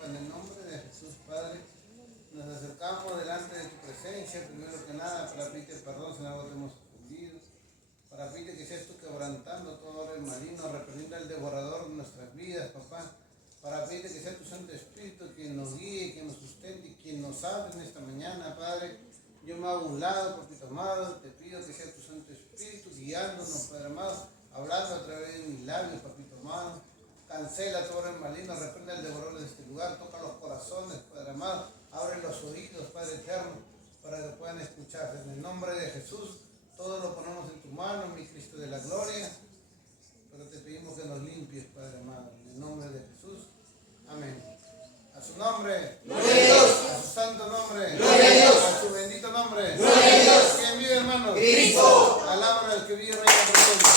Papá, en el nombre de Jesús, Padre, nos acercamos delante de tu presencia, primero que nada, para pedirte perdón si en algo te hemos ofendido, para pedirte que seas tú quebrantando todo orden maligno, reprendiendo al devorador de nuestras vidas, papá, para pedirte que sea tu Santo Espíritu quien nos guíe, quien nos sustente y quien nos hable en esta mañana, Padre. Yo me hago a un lado, papito amado, te pido que sea tu Santo Espíritu guiándonos, Padre amado, hablando a través de mis labios, papito amado. Cancela todo el maligno, reprende al devorador de este lugar, toca los corazones, Padre amado, abre los oídos, Padre eterno, para que puedan escuchar. En el nombre de Jesús, todo lo ponemos en tu mano, mi Cristo de la gloria, pero te pedimos que nos limpies, Padre amado, en el nombre de Jesús. Amén. A su nombre, gloria a Dios. A su santo nombre, gloria a Dios. A su bendito nombre, gloria a Dios. ¿Quién vive, hermanos? Cristo. Alaban al que vive, reina perpetua.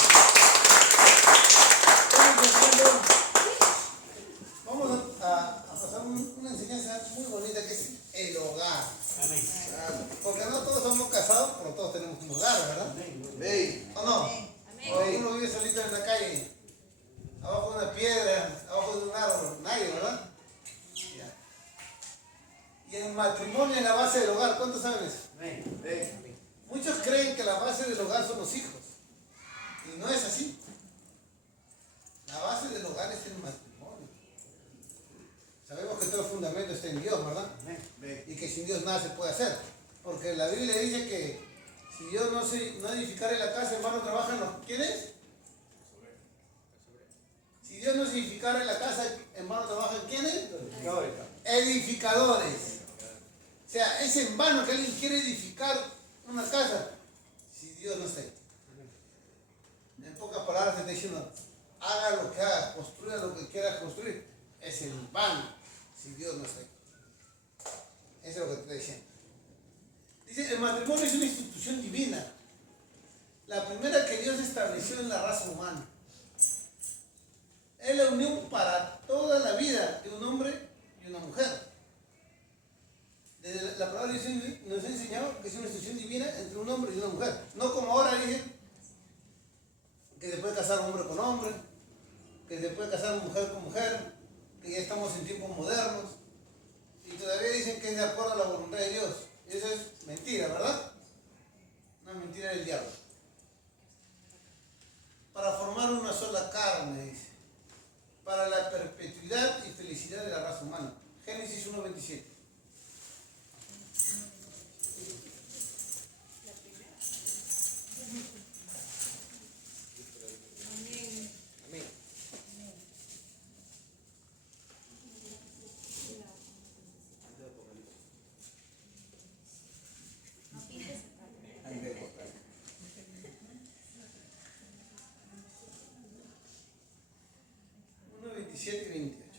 Vamos a pasar una enseñanza muy bonita que es el hogar. Amén. Porque no todos somos casados, pero todos tenemos un hogar, ¿verdad? Amén. ¿O no? Amén. O uno vive solito en la calle, abajo de una piedra, abajo de un árbol, nadie, ¿verdad? Ya. Y el matrimonio es la base del hogar, ¿cuántos saben eso? Amén. Muchos creen que la base del hogar son los hijos, y no es así. La base del hogar es el matrimonio. Sabemos que todo el fundamento está en Dios, ¿verdad? Amén. Y que sin Dios nada se puede hacer. Porque la Biblia dice que si Dios no edificare la casa, hermano, trabajan los... ¿Quién es? Si Dios no edificare la casa, hermano, trabajan ¿quiénes? Edificadores. O sea, es en vano que alguien quiere edificar una casa si Dios no está ahí. En pocas palabras te está diciendo, haga lo que haga, construya lo que quiera construir. Es en vano si Dios no está ahí. Eso es lo que te está diciendo. Dice, el matrimonio es una institución divina. La primera que Dios estableció en la raza humana. Es la unión para toda la vida de un hombre y una mujer. Desde la palabra de Dios nos ha enseñado que es una institución divina entre un hombre y una mujer. No como ahora dicen que se puede casar hombre con hombre, que se puede casar mujer con mujer, que ya estamos en tiempos modernos, y todavía dicen que es de acuerdo a la voluntad de Dios. Y eso es mentira, ¿verdad? Una mentira del diablo. Para formar una sola carne, dice, para la perpetuidad y felicidad de la raza humana. Génesis 1:27.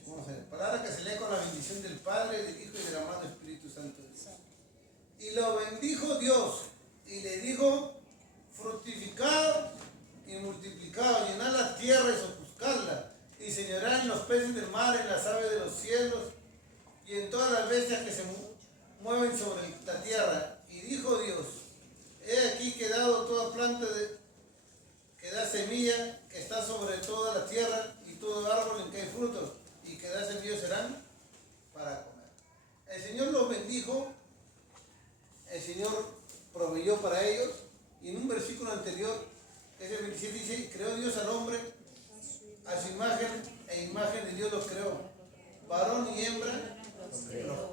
Vamos a ver. Palabra que se lee con la bendición del Padre, del Hijo y del amado Espíritu Santo. Y lo bendijo Dios y le dijo, fructificad y multiplicad, llenad la tierra y sojuzgadla, y señorad en los peces del mar, en las aves de los cielos y en todas las bestias que se mueven sobre la tierra. Y dijo Dios, he aquí que he dado toda planta que da semilla, que está sobre toda la tierra, y todo árbol en que hay frutos, y que da semillas serán para comer. El Señor los bendijo, el Señor proveyó para ellos, y en un versículo anterior, que es el 27, dice, creó Dios al hombre, a su imagen e imagen de Dios los creó, varón y hembra los creó.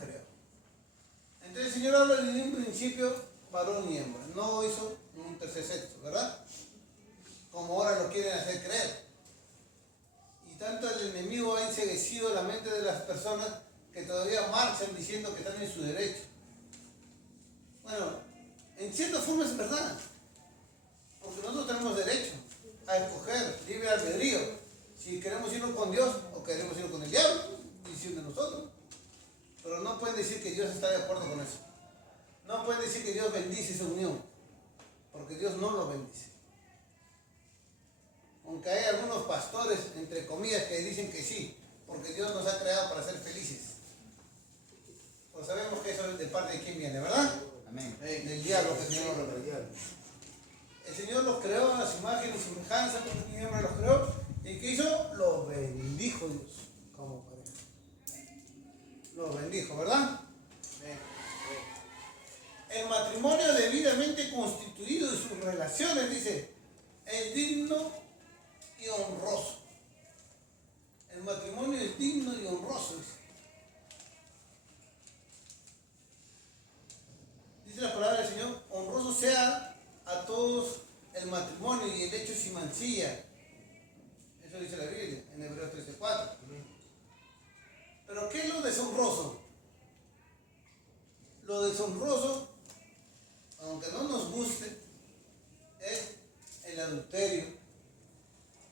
Entonces el Señor habla desde un principio, varón y hembra, no hizo un tercer sexo, ¿verdad? Como ahora lo quieren hacer creer. Y tanto el enemigo ha enceguecido la mente de las personas que todavía marchan diciendo que están en su derecho. Bueno, en cierta forma es verdad, porque nosotros tenemos derecho a escoger libre albedrío si queremos irnos con Dios o queremos irnos con el diablo, decisión de nosotros. Pero no pueden decir que Dios está de acuerdo con eso. No pueden decir que Dios bendice esa unión, porque Dios no lo bendice. Aunque hay algunos pastores, entre comillas, que dicen que sí, porque Dios nos ha creado para ser felices. Pues sabemos que eso es de parte de quién viene, ¿verdad? Amén. Del diablo que el Señor nos creó. El Señor los creó a su imagen y semejanza, como mi hombre los creó. ¿Y qué hizo? Los bendijo Dios como pareja. relaciones, dice, es digno y honroso. El matrimonio es digno y honroso, dice la palabra del Señor, honroso sea a todos el matrimonio y el hecho sin mancilla. Eso dice la Biblia en Hebreos 13:4. Pero ¿qué es lo deshonroso? Lo deshonroso, aunque no nos guste, es el adulterio.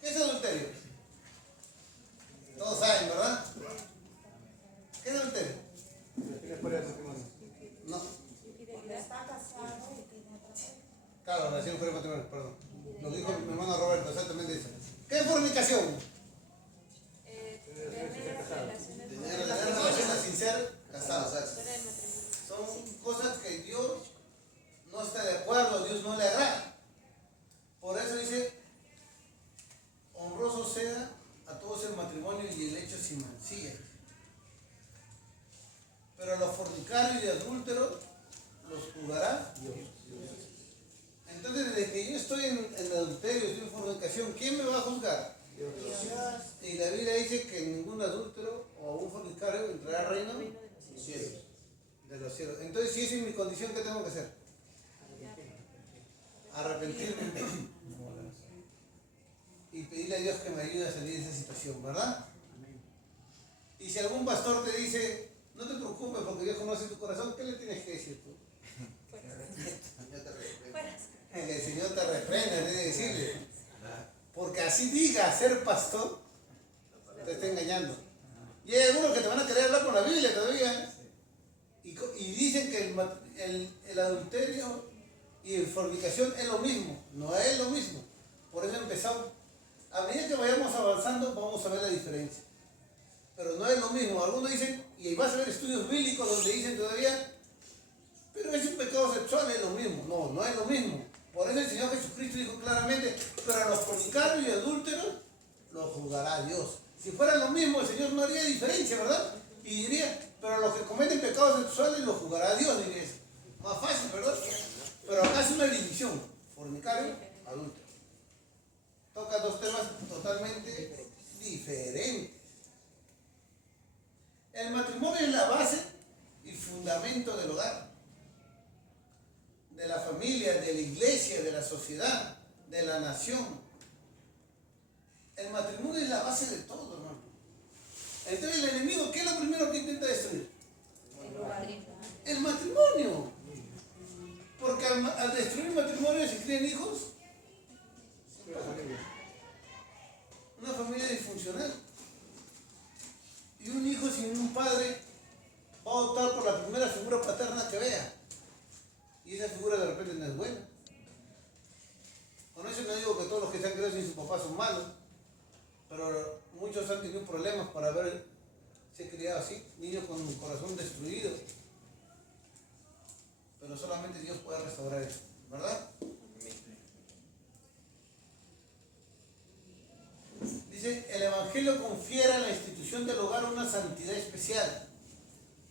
¿Qué es adulterio? Todos saben, ¿verdad? ¿Qué es adulterio? No. Está casado y tiene otra mujer. Claro, relación fuera de matrimonio, perdón. Lo dijo mi hermano Roberto, exactamente eso. ¿Qué es fornicación? Tener relaciones sin ser casados. Son cosas que Dios no está de acuerdo, Dios no le agrada. Por eso dice, honroso sea a todos el matrimonio y el hecho sin mancilla. Pero a los fornicarios y adúlteros los juzgará Dios. Entonces, desde que yo estoy en adulterio, estoy en fornicación, ¿quién me va a juzgar? Dios. Y la Biblia dice que ningún adúltero o un fornicario entrará al reino de los cielos. Entonces, si esa es mi condición, ¿qué tengo que hacer? Arrepentirme y pedirle a Dios que me ayude a salir de esa situación, ¿verdad? Y si algún pastor te dice, no te preocupes porque Dios conoce tu corazón, ¿qué le tienes que decir tú? El Señor te reprende, debe decirle. Porque así diga ser pastor, te está engañando. Y hay algunos que te van a querer hablar con la Biblia todavía. Y dicen que el adulterio y la fornicación es lo mismo. No es lo mismo. Por eso empezamos. A medida que vayamos avanzando, vamos a ver la diferencia. Pero no es lo mismo. Algunos dicen, y vas a ver estudios bíblicos donde dicen todavía, pero es un pecado sexual, es lo mismo. No, no es lo mismo. Por eso el Señor Jesucristo dijo claramente, pero a los fornicarios y adúlteros los juzgará Dios. Si fuera lo mismo, el Señor no haría diferencia, ¿verdad? Y diría, pero a los que cometen pecados sexuales los juzgará Dios, diría eso. Más fácil, ¿verdad? Pero acá es una división, fornicario, adúltero. Toca dos temas totalmente diferentes. El matrimonio es la base y fundamento del hogar, de la familia, de la iglesia, de la sociedad, de la nación. El matrimonio es la base de todo, hermano. Entonces el enemigo, ¿qué es lo primero que intenta destruir? El matrimonio. Porque al destruir el matrimonio se crían hijos. Una familia disfuncional. Y un hijo sin un padre va a optar por la primera figura paterna que vea. Y esa figura de repente no es buena. Con eso no digo que todos los que se han criado sin su papá son malos, pero muchos han tenido problemas para haberse criado así, niños con un corazón destruido. Pero solamente Dios puede restaurar eso, ¿verdad? Dice, el Evangelio confiere a la institución del hogar una santidad especial.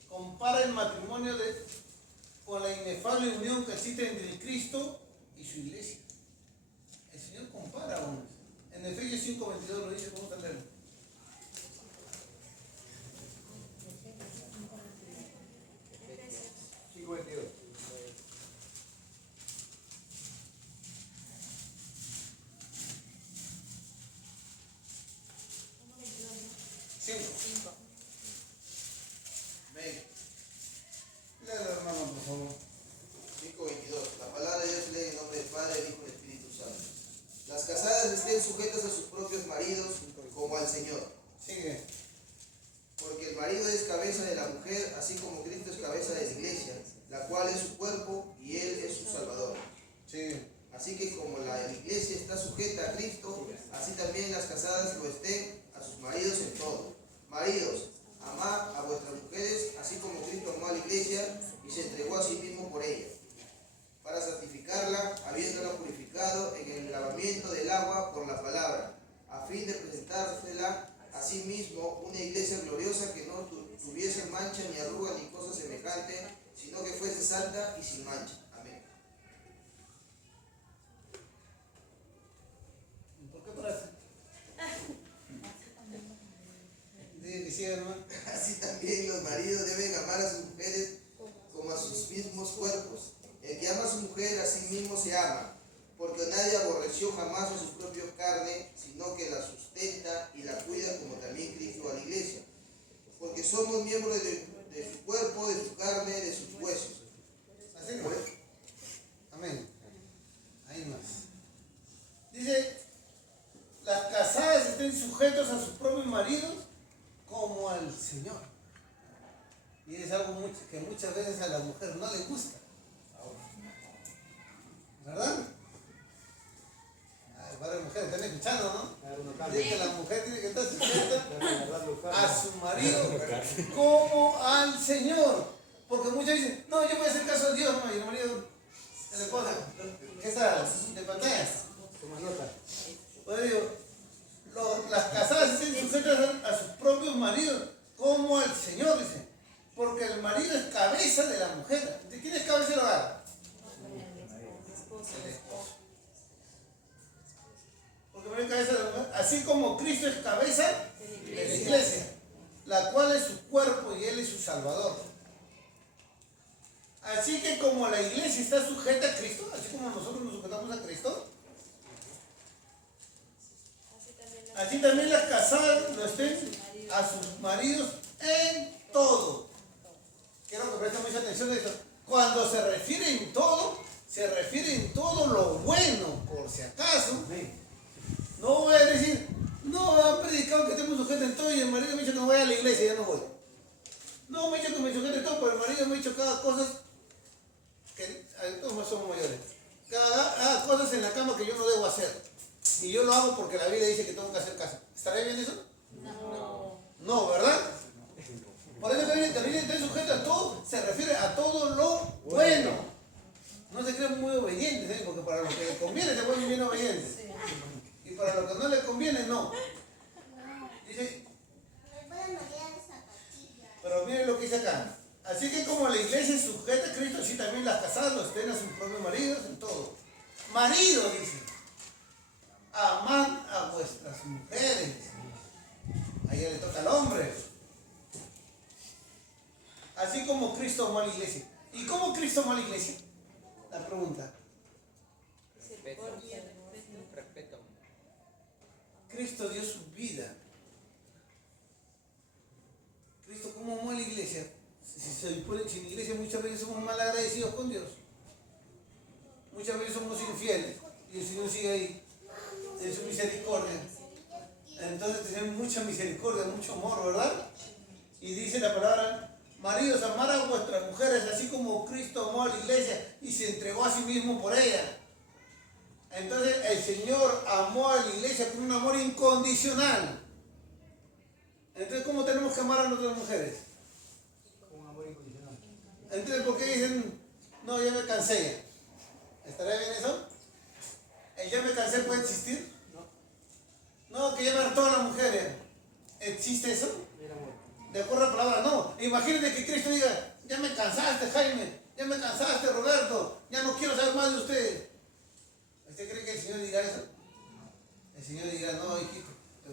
Compara el matrimonio con la inefable unión que existe entre el Cristo y su iglesia. El Señor compara aún. En Efesios 5:22 lo dice, ¿cómo está leerlo? Cinco. Ven. Léelo, hermano, por favor. 5:22. La palabra de Dios se lee en el nombre del Padre, del Hijo y del Espíritu Santo. Las casadas estén sujetas a sus propios maridos como al Señor. Sigue. Porque el marido es cabeza de la mujer, así como Cristo es cabeza de la iglesia, la cual es su cuerpo y Él es su Salvador. Sigue. Así que como la iglesia está sujeta a Cristo, así también las casadas lo estén a sus maridos en todo. Maridos, amad a vuestras mujeres, así como Cristo amó a la iglesia y se entregó a sí mismo por ella, para santificarla, habiéndola purificado en el lavamiento del agua por la palabra, a fin de presentársela a sí mismo una iglesia gloriosa que no tuviese mancha ni arruga ni cosa semejante, sino que fuese santa y sin mancha. Amén. sí, hermano. Así también los maridos deben amar a sus mujeres como a sus mismos cuerpos. El que ama a su mujer a sí mismo se ama, porque nadie aborreció jamás a su propia carne, sino que la sustenta y la cuida, como también Cristo a la iglesia. Porque somos miembros de su cuerpo, de su carne, de sus huesos. Así no. Amén. Ahí más. Dice, las casadas estén sujetos a sus propios maridos como al Señor. Y es algo que muchas veces a la mujer no le gusta. ¿Verdad? Ay, para mujeres, están escuchando, ¿no? Dice que la mujer tiene que estar sujeta a su marido como al Señor. Porque muchos dicen, no, yo voy a hacer caso a Dios, no, y el marido, el esposo, ¿qué está? De pantalla. Toma nota. Pues digo, las casadas estén sujetas a sus propios maridos como al Señor, dice. Porque el marido es cabeza de la mujer. ¿De quién es cabeza del hogar? El esposo. Porque el marido es cabeza de la mujer. Así como Cristo es cabeza de la iglesia, la cual es su cuerpo y Él es su Salvador. Así que como la iglesia está sujeta a Cristo, así como nosotros nos sujetamos a Cristo, así también las casadas lo estén a sus maridos en todo. Quiero que presten mucha atención a esto. Cuando se refiere en todo, se refiere en todo lo bueno, por si acaso. No voy a decir, no, han predicado que estemos sujetos en todo y el marido me ha dicho que no voy a la iglesia y ya no voy. No, me ha dicho que me sujete en todo, pero el marido me ha dicho cada cosa que todos somos mayores. Cada cosas en la cama que yo no debo hacer. Y yo lo hago porque la Biblia dice que tengo que hacer caso. ¿Estará bien eso? No. No, ¿verdad? Por eso que está sujeto a todo, se refiere a todo lo bueno. No se creen muy obedientes, ¿eh? Porque para lo que les conviene se vuelven bien obedientes. Y para lo que no les conviene, no. Dice, pero miren lo que dice acá. Así que como la iglesia es sujeta a Cristo, así también las casadas lo estén a sus propios maridos en todo. Maridos, dice, amad a vuestras mujeres. Ahí le toca al hombre. Así como Cristo amó a la iglesia. ¿Y cómo Cristo amó a la iglesia? La pregunta. Respeto. Cristo dio su vida. Cristo, ¿cómo amó a la iglesia? Si la iglesia muchas veces somos mal agradecidos con Dios. Muchas veces somos infieles. Y el Señor sigue ahí, en su misericordia. Entonces tenemos mucha misericordia, mucho amor, ¿verdad? Y dice la palabra, maridos, amad a vuestras mujeres, así como Cristo amó a la iglesia y se entregó a sí mismo por ella. Entonces el Señor amó a la iglesia con un amor incondicional. Entonces, ¿cómo tenemos que amar a nuestras mujeres? Con amor incondicional. Entonces, ¿por qué dicen, no, ya me cansé? ¿Estará bien eso? ¿El ya me cansé puede existir? No, que ya me hartó a las mujeres. ¿Existe eso? Mira, amor. De acuerdo a la palabra, no. Imagínate que Cristo diga, ya me cansaste, Jaime, ya me cansaste, Roberto, ya no quiero saber más de usted. ¿Usted cree que el Señor diga eso? El Señor dirá, no, hijito, te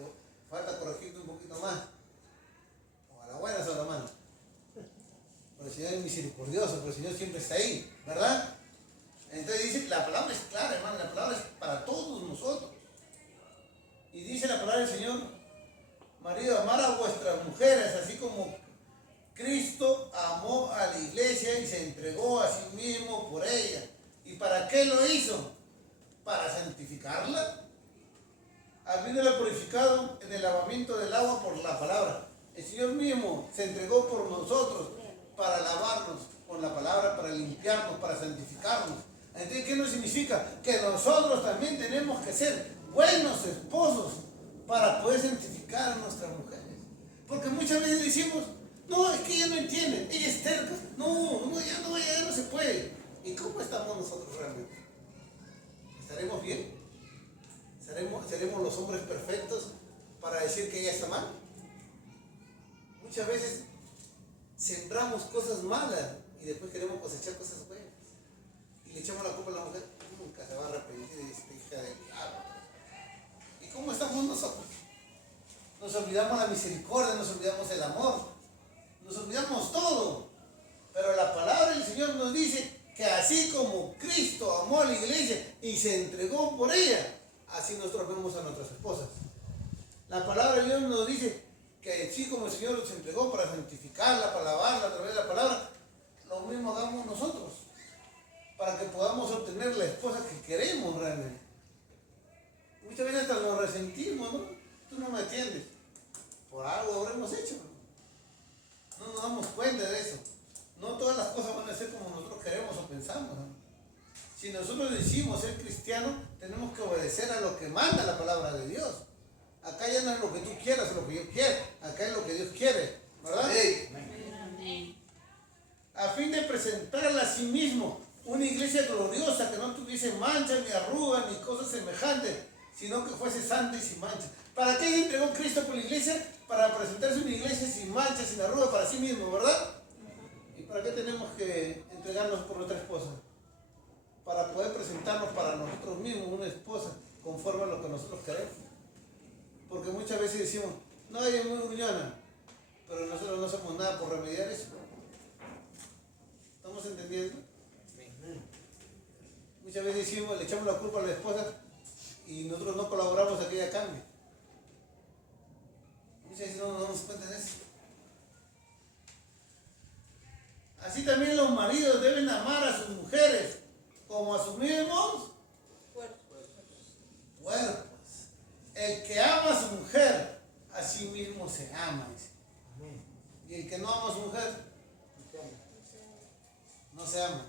falta corregirte un poquito más. O a la buena o a la mano. Pero el Señor es misericordioso, pero el Señor siempre está ahí, ¿verdad? Entonces dice, la palabra es clara, hermano, la palabra es para todos nosotros. Y dice la palabra del Señor, marido, amar a vuestras mujeres, así como Cristo amó a la iglesia y se entregó a sí mismo por ella. ¿Y para qué lo hizo? Para santificarla, habiéndola purificado en el lavamiento del agua por la palabra. El Señor mismo se entregó por nosotros para lavarnos con la palabra, para limpiarnos, para santificarnos. Entonces, ¿qué nos significa? Que nosotros también tenemos que ser buenos esposos para poder santificar a nuestras mujeres. Porque muchas veces decimos, no, es que ella no entiende, ella es terca. No, ya no se puede. ¿Y cómo estamos nosotros realmente? ¿Estaremos bien? ¿Seremos los hombres perfectos para decir que ella está mal? Muchas veces sembramos cosas malas y después queremos cosechar cosas buenas. Y le echamos la culpa a la mujer, nunca se va a arrepentir de esta hija del diablo. ¿Y cómo estamos nosotros? Nos olvidamos la misericordia, nos olvidamos el amor, nos olvidamos todo. Pero la palabra del Señor nos dice que así como Cristo amó a la iglesia y se entregó por ella, así nosotros vemos a nuestras esposas. La palabra de Dios nos dice que así como el Señor nos entregó para santificarla, para lavarla a través de la palabra, lo mismo hagamos nosotros, para que podamos obtener la esposa que queremos realmente. Muchas veces hasta nos resentimos, ¿no? Tú no me entiendes. Por algo habremos hecho. No nos damos cuenta de eso. No todas las cosas van a ser como nosotros queremos o pensamos, ¿no? Si nosotros decimos ser cristianos, tenemos que obedecer a lo que manda la palabra de Dios. Acá ya no es lo que tú quieras o lo que yo quiero. Acá es lo que Dios quiere, ¿verdad? A fin de presentarla a sí mismo, una iglesia gloriosa que no tuviese manchas, ni arrugas, ni cosas semejantes, sino que fuese santa y sin mancha. ¿Para qué entregó Cristo por la iglesia? Para presentarse una iglesia sin manchas, sin arrugas para sí mismo, ¿verdad? ¿Y para qué tenemos que entregarnos por nuestra esposa? Para poder presentarnos para nosotros mismos una esposa conforme a lo que nosotros queremos. Porque muchas veces decimos, no, ella es muy gruñona, pero nosotros no hacemos nada por remediar eso. ¿Estamos entendiendo? Muchas veces decimos, le echamos la culpa a la esposa y nosotros no colaboramos a que ella cambie. Muchas veces no nos damos cuenta de eso. Así también los maridos deben amar a sus mujeres como a sus mismos cuerpos. El que ama a su mujer, a sí mismo se ama. Y el que no ama a su mujer, no se ama.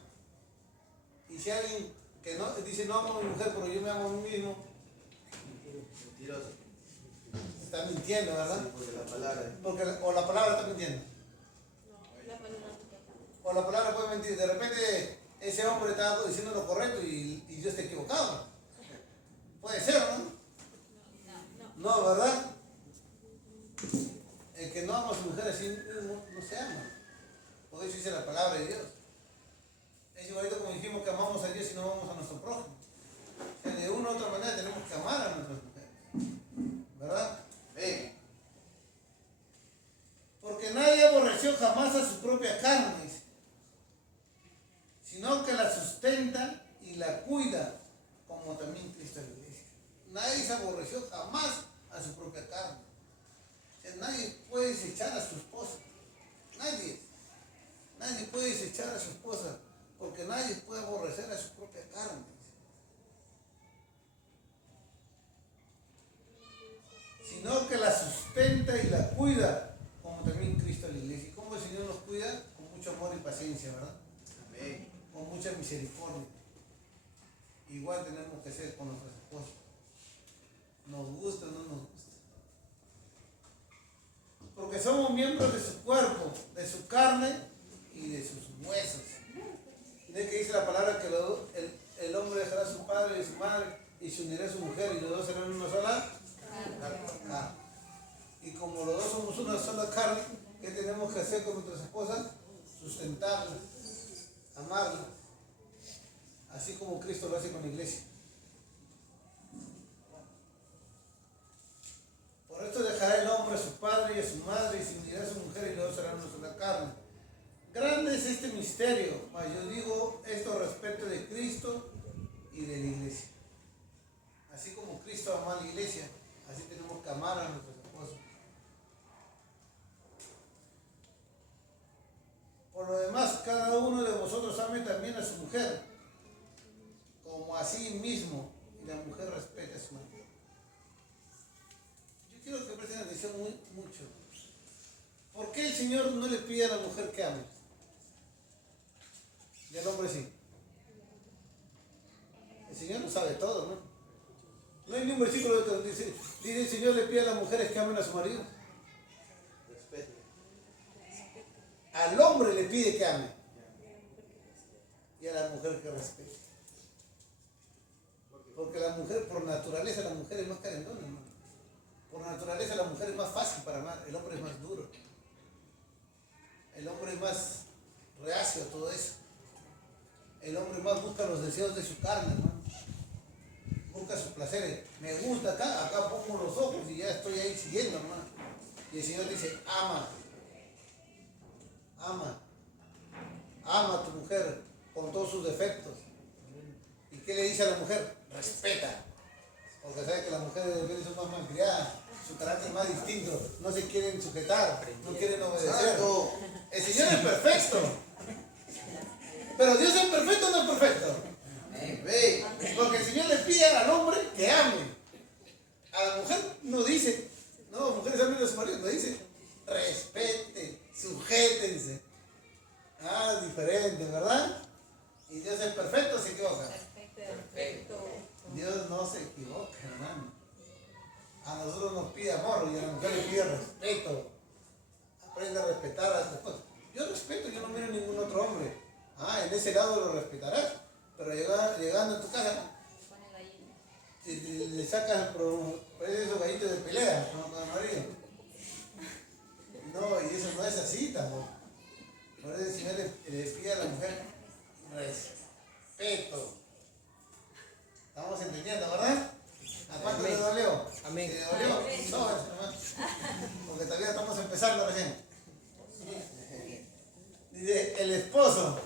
Y si alguien que no dice no amo a mi mujer, pero yo me amo a mí mismo, Mentiroso. está mintiendo, ¿verdad? Sí, porque la palabra. O la palabra está mintiendo. O la palabra puede mentir. De repente ese hombre está diciendo lo correcto y Dios está equivocado. Puede ser, ¿no? No, ¿verdad? El que no ama a su mujer así no se ama. Por eso dice la palabra de Dios. Es igualito como dijimos que amamos a Dios y no amamos a nuestro prójimo. O sea, de una u otra manera tenemos que amar a nuestras mujeres. ¿Verdad? Porque nadie aborreció jamás a su propia carne, sino que la sustenta y la cuida, como también Cristo en la iglesia. Nadie se aborreció jamás a su propia carne. O sea, nadie puede desechar a su esposa. Nadie. Nadie puede desechar a su esposa, porque nadie puede aborrecer a su propia carne. Sino que la sustenta y la cuida, como también Cristo en la iglesia. ¿Y cómo el Señor nos cuida? Con mucho amor y paciencia, ¿verdad? Amén. Con mucha misericordia. Igual tenemos que ser con nuestras esposas. Nos gusta o no nos gusta. Porque somos miembros de su cuerpo, de su carne y de sus huesos. ¿De que dice la palabra que el hombre dejará a su padre y a su madre y se unirá a su mujer y los dos serán una sola carne? Y como los dos somos una sola carne, ¿qué tenemos que hacer con nuestras esposas? Sustentarlas, amarlas, así como Cristo lo hace con la iglesia. Por esto dejará el hombre a su padre y a su madre y se unirá a su mujer y los dos serán una sola carne. Grande es este misterio, mas yo digo esto respecto de Cristo y de la iglesia. Así como Cristo amó a la iglesia, así tenemos que amar a nuestros esposos. Por lo demás, cada uno de vosotros ame también a su mujer, como a sí mismo, y la mujer respete a su marido. Yo quiero que presten atención mucho. ¿Por qué el Señor no le pide a la mujer que ame? Y al hombre sí. El Señor lo sabe todo, ¿no? No hay ni un versículo que dice el Señor le pide a las mujeres que amen a su marido. Respeto. Al hombre le pide que ame. Y a la mujer que respete. Porque la mujer, por naturaleza, la mujer es más carendona, ¿no? Por naturaleza la mujer es más fácil para amar, el hombre es más duro. El hombre es más reacio a todo eso. El hombre más busca los deseos de su carne, ¿no? Busca sus placeres. Me gusta acá pongo los ojos y ya estoy ahí siguiendo, hermano. Y el Señor dice, ama. Ama. Ama a tu mujer con todos sus defectos. ¿Y qué le dice a la mujer? Respeta. Porque sabe que las mujeres de repente son más malcriadas, su carácter es más distinto, no se quieren sujetar, no quieren obedecer. Exacto. El Señor es perfecto. Pero Dios es perfecto o no es perfecto. Ve. Porque el Señor le pide al hombre que ame. A la mujer no dice, no, mujeres amen a su marido, no dice, respete, sujétense. Ah, diferente, ¿verdad? Y Dios es perfecto, se equivoca. Perfecto. Dios no se equivoca, hermano. A nosotros nos pide amor y a la mujer le pide respeto. Aprende a respetar a tu esposa. Yo respeto, yo no miro a ningún otro hombre. Ah, en ese lado lo respetarás. Pero llegando a tu casa, le sacas parece esos gallitos de pelea con el marido. No, y eso no es así tampoco. Por eso el Señor le pide a la mujer respeto. ¿Estamos entendiendo, verdad? ¿A cuánto le dolió? Amén. ¿Le dolió? No, eso nomás. Porque todavía estamos empezando recién. Dice, el esposo.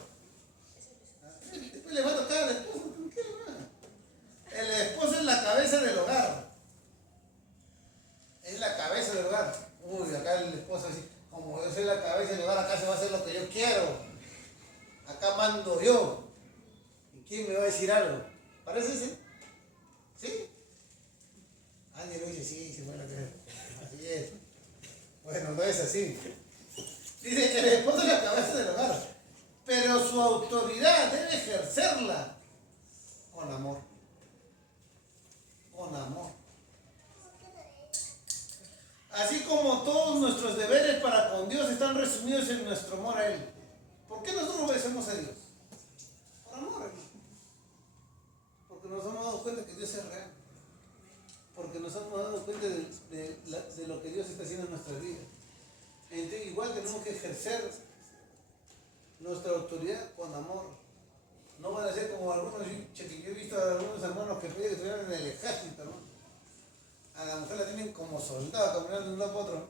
Después le va a tocar al esposo. ¿Por qué no? El esposo es la cabeza del hogar. Es la cabeza del hogar. Uy, acá el esposo dice, como yo soy la cabeza del hogar, acá se va a hacer lo que yo quiero. Acá mando yo. ¿Y quién me va a decir algo? ¿Parece ese? ¿Sí? Andy lo dice, sí, sí, bueno, así es. Bueno, no es así. Dice, el esposo es la cabeza del hogar, pero su autoridad debe ejercerla con amor. Con amor. Así como todos nuestros deberes para con Dios están resumidos en nuestro amor a Él. ¿Por qué nosotros obedecemos a Dios? Por amor, hermano. Porque nos hemos dado cuenta que Dios es real. Porque nos hemos dado cuenta de lo que Dios está haciendo en nuestras vidas. Entonces, igual tenemos que ejercer nuestra autoridad con amor. No van a ser como algunos, que yo he visto a algunos hermanos que piden que estuvieran en el ejército, ¿no? A la mujer la tienen como soldado caminando de un lado para otro.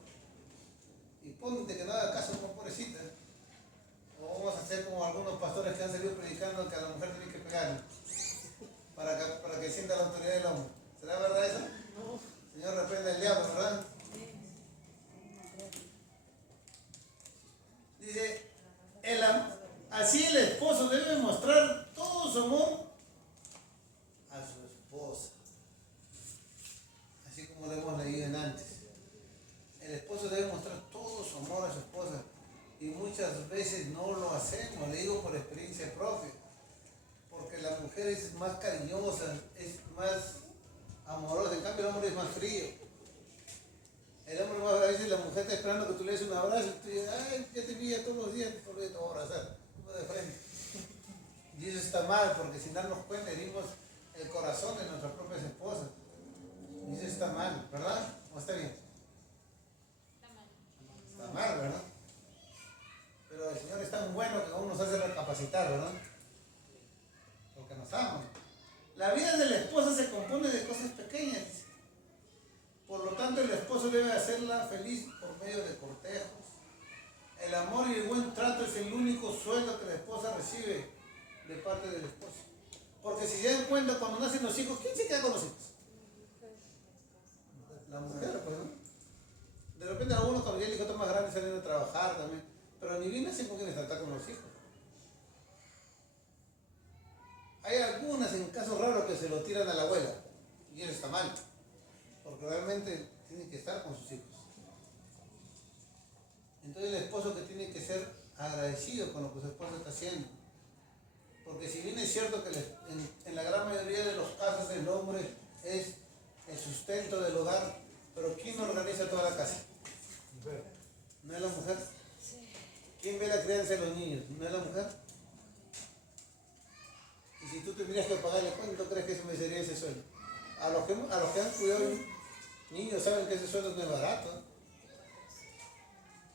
Y ponte que no haga caso como pobrecita. O vamos a hacer como algunos pastores que han salido predicando que a la mujer tiene que pegarle. Para que sienta la autoridad del hombre. ¿Será verdad eso? No. Señor, reprende al diablo, ¿verdad? Dice, así el esposo debe mostrar todo su amor a su esposa. Así como lo hemos leído en antes. El esposo debe mostrar todo su amor a su esposa. Y muchas veces no lo hacemos, le digo por experiencia propia. Porque la mujer es más cariñosa, es más amorosa, en cambio el hombre es más frío. El hombre más, a veces la mujer está esperando que tú le des un abrazo y tú dices, ay, ya te vi todos los días, por eso te voy a abrazar, de frente. Y eso está mal, porque sin darnos cuenta herimos el corazón de nuestras propias esposas. Y eso está mal, ¿verdad? ¿O está bien? Está mal, ¿verdad? Pero el Señor es tan bueno que aún nos hace recapacitar, ¿verdad? Porque nos ama. La vida de la esposa se compone de cosas pequeñas. Por lo tanto, el esposo debe hacerla feliz por medio de cortejos. El amor y el buen trato es el único sueldo que la esposa recibe de parte del esposo. Porque si se dan cuenta, cuando nacen los hijos, ¿quién se queda con los hijos? La mujer, pues, ¿no? De repente algunos cuando ya el hijo está más grande salen a trabajar también. Pero ni bien nacen con quienes tratar con los hijos. Hay algunas en casos raros que se lo tiran a la abuela. Y eso está mal. Porque realmente tiene que estar con sus hijos. Entonces el esposo que tiene que ser agradecido con lo que su esposa está haciendo. Porque si bien es cierto que en la gran mayoría de los casos el hombre es el sustento del hogar, pero ¿quién organiza toda la casa? ¿No es la mujer? ¿Quién ve la crianza de los niños? ¿No es la mujer? Y si tú tendrías que pagarle, ¿cuánto crees que se me sería ese sueldo? A los que han cuidado niños saben que ese sueldo no es barato.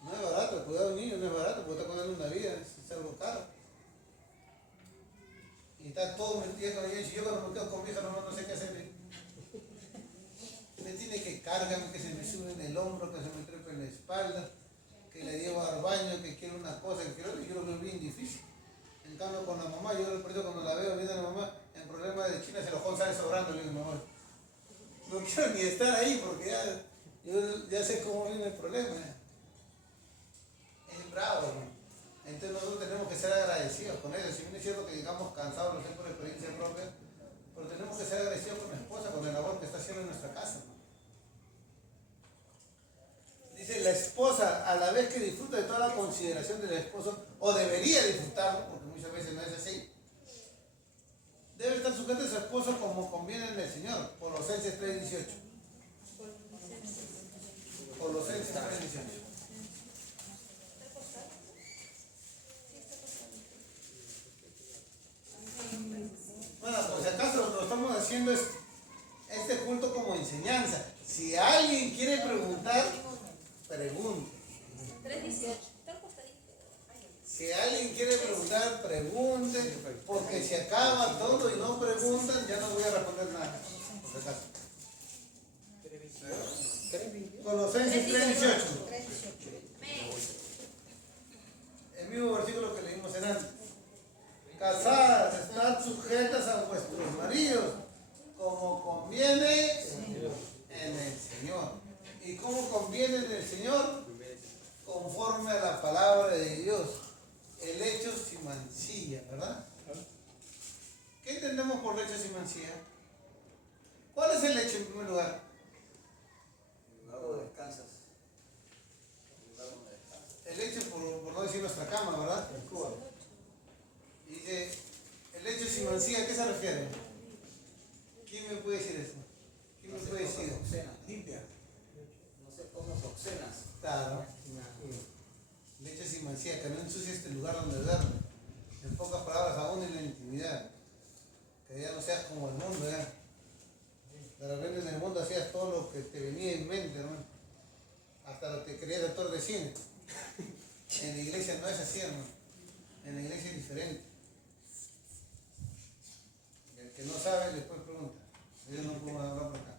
No es barato, el cuidado de un niño no es barato porque está cuidando una vida, es algo caro. Y está todo metido con ellos. Si yo cuando me quedo con mi hija no sé qué hacer. Me tiene que cargar, que se me sube en el hombro, que se me trepe en el espaldas, que le llevo al baño, que quiere una cosa, que quiere otra, y yo lo veo bien difícil. En cambio con la mamá, yo por eso cuando la veo viendo a la mamá, el problema de China se lo sale sobrando, le digo, mamá. No quiero ni estar ahí porque yo ya sé cómo viene el problema. Es bravo, ¿no? Entonces nosotros tenemos que ser agradecidos con ellos. Si bien es cierto que llegamos cansados, lo sé por experiencia propia, pero tenemos que ser agradecidos con la esposa, con el labor que está haciendo en nuestra casa, ¿no? Dice, la esposa, a la vez que disfruta de toda la consideración del esposo, o debería disfrutarlo, porque muchas veces no es así, debe estar sujeta a su esposo como conviene en el Señor. Colosenses 3:18. Colosenses 3:18. Bueno, pues acaso lo estamos haciendo este culto como enseñanza. Si alguien quiere preguntar, pregunte. 3:18. Si alguien quiere preguntar, pregunte, porque si acaba todo y no preguntan, ya no voy a responder nada. Por si acaso. Colosenses 3:18. El mismo versículo que leímos en antes. Casadas, estad sujetas a vuestros maridos, como conviene en el Señor. ¿Y cómo conviene en el Señor? Conforme a la palabra de Dios. El hecho sin mancilla, ¿verdad? ¿Qué entendemos por lecho sin mancilla? ¿Cuál es el hecho en primer lugar? El lugar donde descansas. El hecho, por no decir nuestra cama, ¿verdad? Dice, el hecho sin mancilla, ¿a qué se refiere? ¿Quién me puede decir eso? ¿Quién me puede decir? Limpia. No se pongas obscenas. Claro. Leche sin mancilla, que no ensucie este lugar donde duerme. En pocas palabras, aún en la intimidad. Que ya no seas como el mundo, ya. De repente en el mundo hacías todo lo que te venía en mente, hermano. Hasta lo que querías actor de cine. En la iglesia no es así, hermano. En la iglesia es diferente. El que no sabe, después pregunta. Yo no puedo hablar por acá.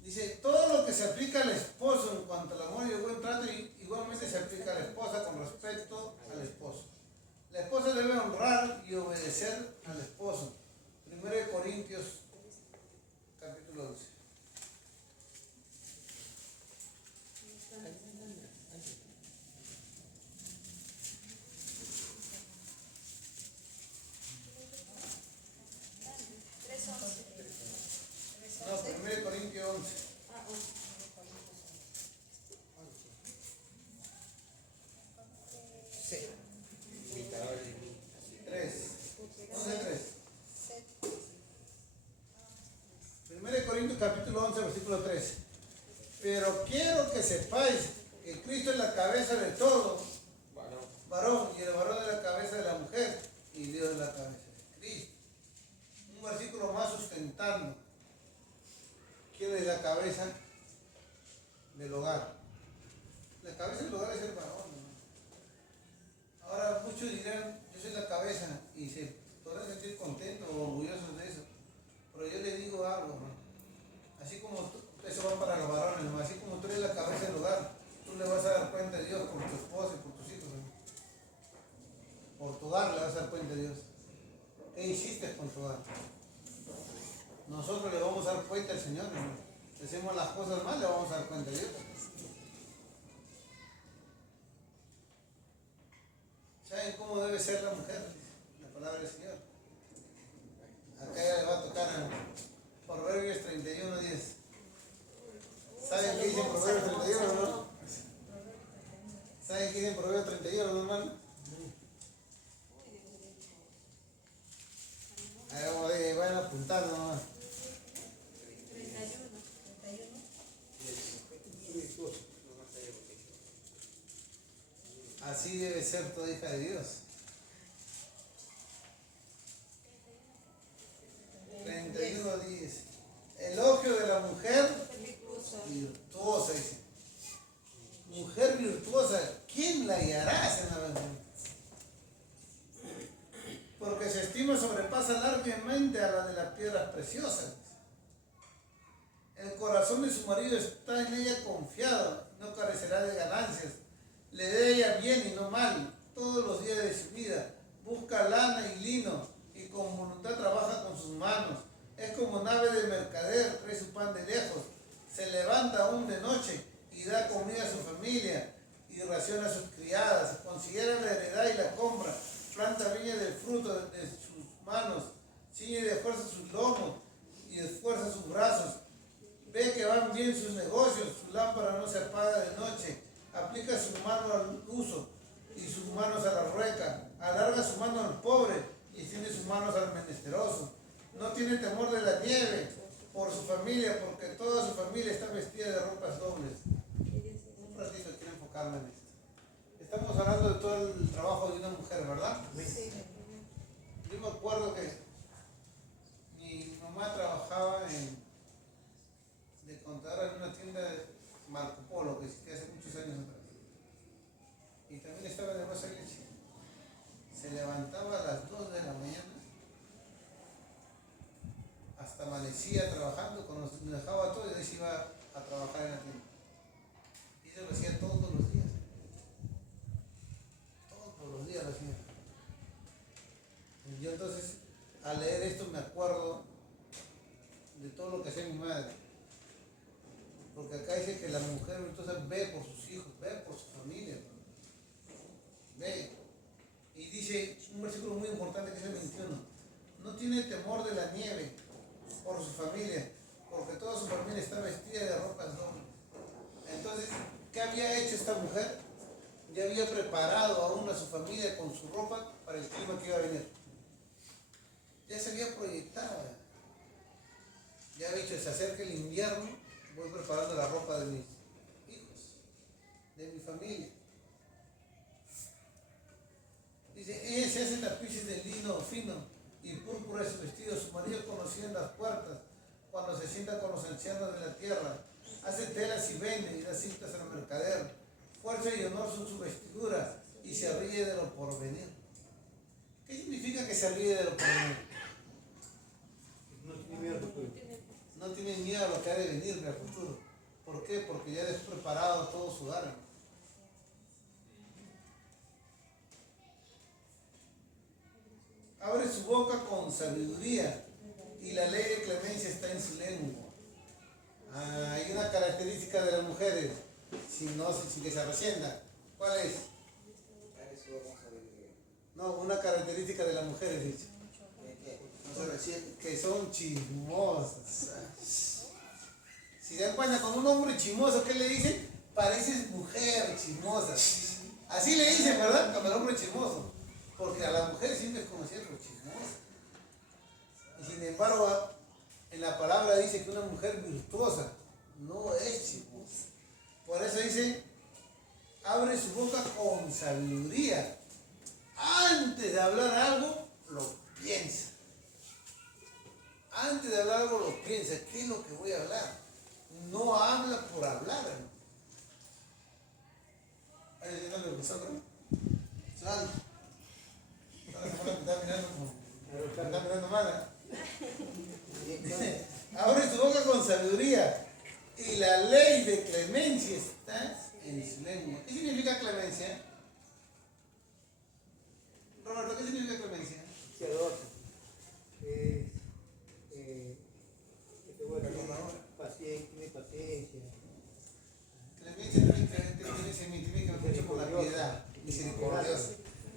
Dice, todo lo que se aplica al esposo en cuanto al amor y el buen trato, igualmente se aplica a la esposa con respecto al esposo. La esposa debe honrar y obedecer al esposo. 1 Corintios, capítulo 11. No, 1 Corintios 11. Sí. 3. 11:3. 1 Corintios capítulo 11, versículo 3. Pero quiero que sepáis que Cristo es la cabeza de todo, varón, y el varón es la cabeza de la mujer, y Dios es la cabeza de Cristo. Un versículo más sustentando. ¿Quién es la cabeza del hogar? La cabeza del hogar es el varón, ¿no? Ahora muchos dirán, yo soy la cabeza, y se podrán sentir contentos o orgullosos de eso. Pero yo les digo algo, ¿no? Así como eso va para los varones, ¿no? Así como tú eres la cabeza del hogar, tú le vas a dar cuenta de Dios por tu esposa y por tus hijos, ¿no? Por tu hogar le vas a dar cuenta de Dios. ¿Qué hiciste con tu hogar? Nosotros le vamos a dar cuenta al Señor, ¿no? Si hacemos las cosas mal, le vamos a dar cuenta de Dios. ¿Saben cómo debe ser la mujer? La palabra del Señor. Acá ya le va a tocar a Proverbios 31:10. ¿Saben qué dice Proverbios 31, no? ¿Saben qué dice Proverbios 31, no, hermano? Ahí vamos a ver, vayan apuntando nomás. 31. Así debe ser toda hija de Dios. 31:10. Elogio de la mujer virtuosa, dice. Mujer virtuosa, ¿quién la hallará? Porque se estima sobrepasa largamente a la de las piedras preciosas. El corazón de su marido está en ella confiado, no carecerá de ganancias. Le dé ella bien y no mal todos los días de su vida. Busca lana y lino y con voluntad trabaja con sus manos. Es como nave de mercader, trae su pan de lejos. Se levanta aún de noche y da comida a su familia y raciona a sus criadas. Considera la heredad y la compra. Planta viña del fruto de sus manos. Ciñe de fuerza sus lomos y esfuerza sus brazos. Ve que van bien sus negocios, su lámpara no se apaga de noche. Aplica su mano al uso y sus manos a la rueca. Alarga su mano al pobre y extiende sus manos al menesteroso. No tiene temor de la nieve por su familia, porque toda su familia está vestida de ropas dobles. Un ratito quiero enfocarme en esto. Estamos hablando de todo el trabajo de una mujer, ¿verdad? Sí. Yo me acuerdo que mi mamá trabajaba de contadora en una tienda de Marco Polo, que hace muchos años atrás. Y también estaba en el negocio de leche. Se levantaba a las 2 de la mañana, hasta amanecía trabajando, cuando me dejaba todo y ahí se iba a trabajar en la tienda. Y eso lo hacía todos los días. Todos los días lo hacía. Yo entonces, al leer esto me acuerdo de todo lo que hacía mi madre. Porque acá dice que la mujer entonces ve por sus hijos, ve por su familia. Ve. Y dice un versículo muy importante que es el 21. No tiene temor de la nieve por su familia, porque toda su familia está vestida de ropas dobles. Entonces, ¿qué había hecho esta mujer? Ya había preparado aún a su familia con su ropa para el clima que iba a venir. Ya se había proyectado. Ya había dicho, se acerca el invierno, voy preparando la ropa de mis hijos, de mi familia. Dice, ella se hace tapices de lino fino y púrpura es su vestido. Su marido conocía en las puertas cuando se sienta con los ancianos de la tierra. Hace telas y vende y da cintas al mercader. Fuerza y honor son su vestidura y se ríe de lo porvenir. ¿Qué significa que se ríe de lo porvenir? No tiene miedo al futuro. No tiene miedo a lo que ha de venir al futuro. ¿Por qué? Porque ya ha preparado todo su alma. Abre su boca con sabiduría y la ley de clemencia está en su lengua. Hay una característica de las mujeres, sin que se arrecienda. ¿Cuál es? No, una característica de las mujeres, dice. No se resiente. Que son chismosas. Si se dan cuenta, con un hombre chismoso, ¿qué le dicen? Pareces mujer chismosa. Así le dicen, ¿verdad? Con el hombre chismoso. Porque a las mujeres siempre es conocida por chismosa. Y sin embargo, en la palabra dice que una mujer virtuosa no es chismosa. Por eso dice, abre su boca con sabiduría. Antes de hablar algo, lo piensa. Antes de hablar algo, lo piensa. ¿Qué es lo que voy a hablar? No habla por hablar. ¿Hay alguien que lo Sandra? Santo. Está mirando mal. Abre su boca con sabiduría y la ley de clemencia está en su lengua. ¿Qué significa clemencia? Roberto, ¿qué significa clemencia? Piadosa. Tiene paciencia. Clemencia tiene que ver mucho con la piedad, misericordiosa.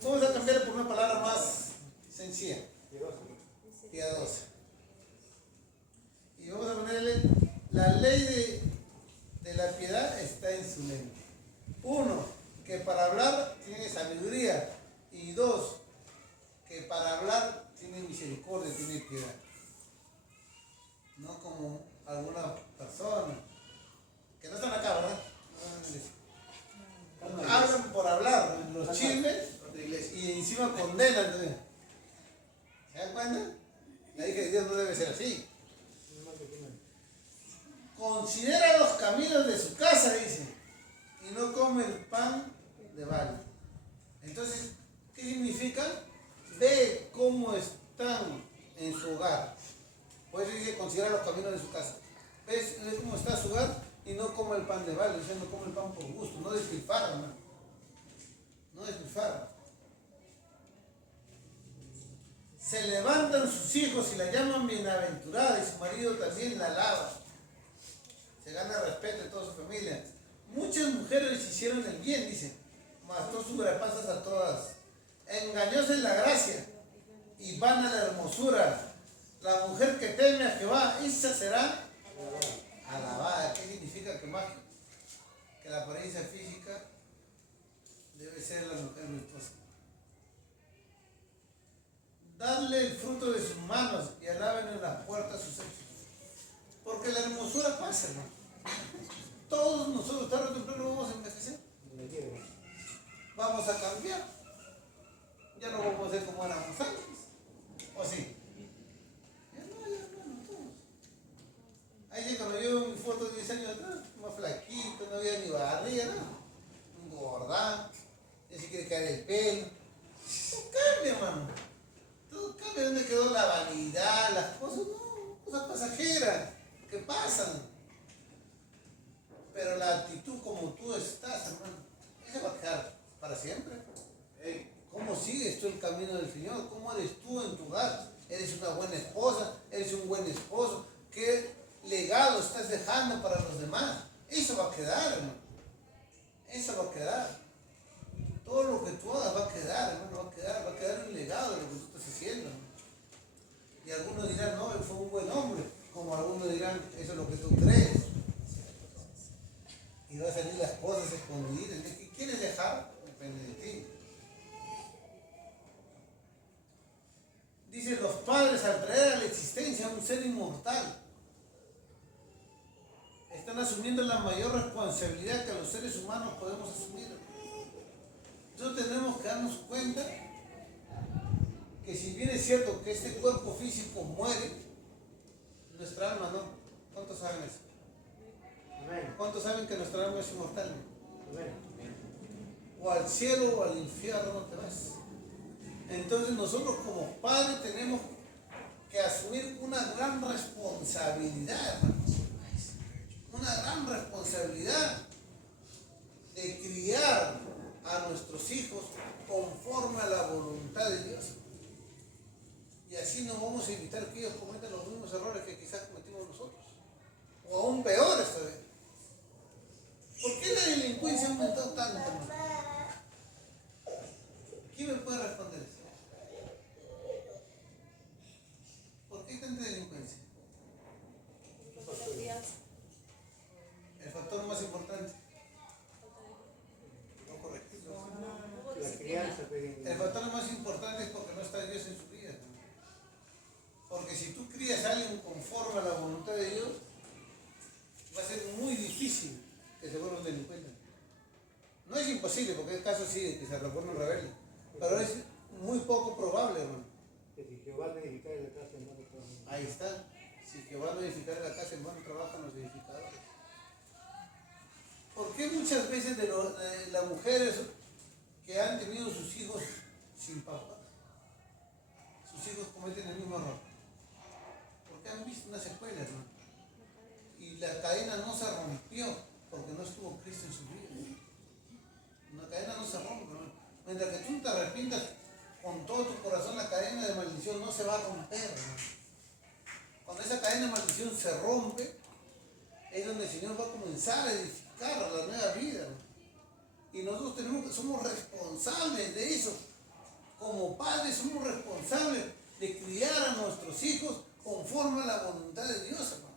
Vamos a cambiar por una palabra más sencilla, piadosa. Y vamos a ponerle, la ley de la piedad está en su lengua. 1, que para hablar tiene sabiduría. Y 2, que para hablar tiene misericordia, tiene piedad. No como alguna persona, que no están acá, ¿verdad? Hablan por hablar, los chismes, y encima condenan. ¿Se dan cuenta? La hija de Dios no debe ser así. Considera los caminos de su casa, dice, y no come el pan de Baal. Entonces, ¿qué significa? Ve cómo están en su hogar. Por eso dice, considera los caminos de su casa. ¿Ves cómo está su hogar? Y no come el pan de balde, o sea, no come el pan por gusto, no despilfarra, hermano. No despilfarra. Se levantan sus hijos y la llaman bienaventurada y su marido también la alaba. Se gana respeto de toda su familia. Muchas mujeres les hicieron el bien, dice, mas tú sobrepasas a todas. Engañosa es la gracia y vana la hermosura. La mujer que teme a Jehová, esa será alabada. ¿Qué significa que más que la apariencia física debe ser la mujer virtuosa? Dadle el fruto de sus manos y alaben en las puertas sus hechos. Porque la hermosura pasa, hermano. Todos nosotros tarde o temprano vamos a envejecer. Vamos a cambiar. Ya no vamos a ser como éramos antes. ¿O sí? Ya no, todos. Ahí sí, cuando yo veo mi foto de 10 años atrás, más flaquito, no había ni barriga, ¿no? Engordado, ya se quiere caer el pelo. Todo cambia, hermano. Todo cambia. ¿Dónde quedó la vanidad? Las cosas, no, cosas pasajeras que pasan. Pero la actitud como tú estás, hermano, esa va a quedar para siempre. ¿Cómo sigues tú el camino del Señor? ¿Cómo eres tú en tu hogar? ¿Eres una buena esposa? ¿Eres un buen esposo? ¿Qué legado estás dejando para los demás? Eso va a quedar, hermano. Eso va a quedar. Todo lo que tú hagas va a quedar, hermano, va a quedar un legado de lo que tú estás haciendo, hermano. Y algunos dirán, no, él fue un buen hombre. Como algunos dirán, eso es lo que tú crees. Y va a salir las cosas escondidas. ¿Qué quieres dejar? Depende de ti. Dice, los padres al traer a la existencia a un ser inmortal están asumiendo la mayor responsabilidad que los seres humanos podemos asumir. Entonces tenemos que darnos cuenta que si bien es cierto que este cuerpo físico muere, nuestra alma no. ¿Cuántos saben eso? ¿Cuántos saben que nuestra alma es inmortal? O al cielo o al infierno te vas. Entonces nosotros como padres tenemos que asumir una gran responsabilidad, hermanos. Una gran responsabilidad de criar a nuestros hijos conforme a la voluntad de Dios. Y así nos vamos a evitar que ellos cometan los mismos errores que quizás cometimos nosotros. O aún peores todavía. ¿Por qué la delincuencia ha aumentado tanto, hermano? ¿Quién me puede responder eso? ¿Por qué hay tanta delincuencia? El factor más importante. No, correcto. La crianza. El factor más importante es porque no está Dios en su vida. Porque si tú crías a alguien conforme a la voluntad de Dios, va a ser muy difícil que se vuelva un delincuente. No es imposible, porque hay casos sí de que se reformen rebeldes, pero es muy poco probable, hermano. Que si Jehová no edificar la casa, hermano, Ahí está. Si Jehová no edificar la casa, hermano, trabajan los edificadores. ¿Por qué muchas veces de las mujeres que han tenido sus hijos sin papá, sus hijos cometen el mismo error? Porque han visto una secuela, hermano. Y la cadena no se rompió porque no estuvo Cristo en su vida. Una cadena no se rompe, hermano. Mientras que tú te arrepientas con todo tu corazón, la cadena de maldición no se va a romper, hermano. Cuando esa cadena de maldición se rompe, es donde el Señor va a comenzar a edificar la nueva vida, hermano. Y nosotros somos responsables de eso. Como padres somos responsables de criar a nuestros hijos conforme a la voluntad de Dios, hermano.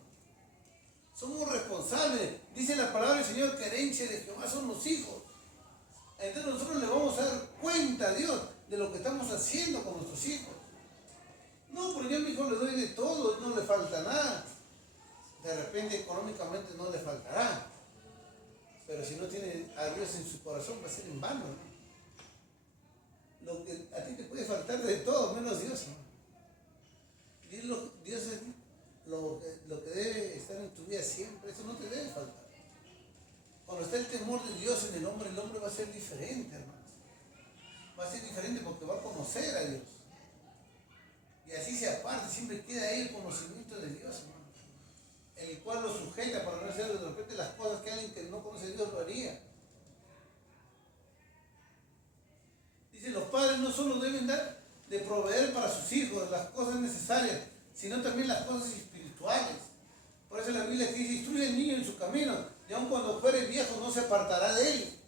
Somos responsables. Dice la palabra del Señor que herencia de Jehová son los hijos. Entonces nosotros le vamos a dar cuenta a Dios de lo que estamos haciendo con nuestros hijos. No, porque yo a mi hijo le doy de todo, no le falta nada. De repente económicamente no le faltará. Pero si no tiene a Dios en su corazón va a ser en vano, ¿no? Lo que a ti te puede faltar de todo, menos Dios, ¿no? Dios es lo que debe estar en tu vida siempre, eso no te debe faltar. Cuando está el temor de Dios en el hombre va a ser diferente, hermano. Va a ser diferente porque va a conocer a Dios. Y así se aparte, siempre queda ahí el conocimiento de Dios, hermano. el cual lo sujeta para no hacer de repente las cosas que alguien que no conoce a Dios lo haría. Dice, los padres no solo deben dar de proveer para sus hijos las cosas necesarias, sino también las cosas espirituales. Por eso la Biblia dice, instruye al niño en su camino, y aun cuando fuere viejo no se apartará de él.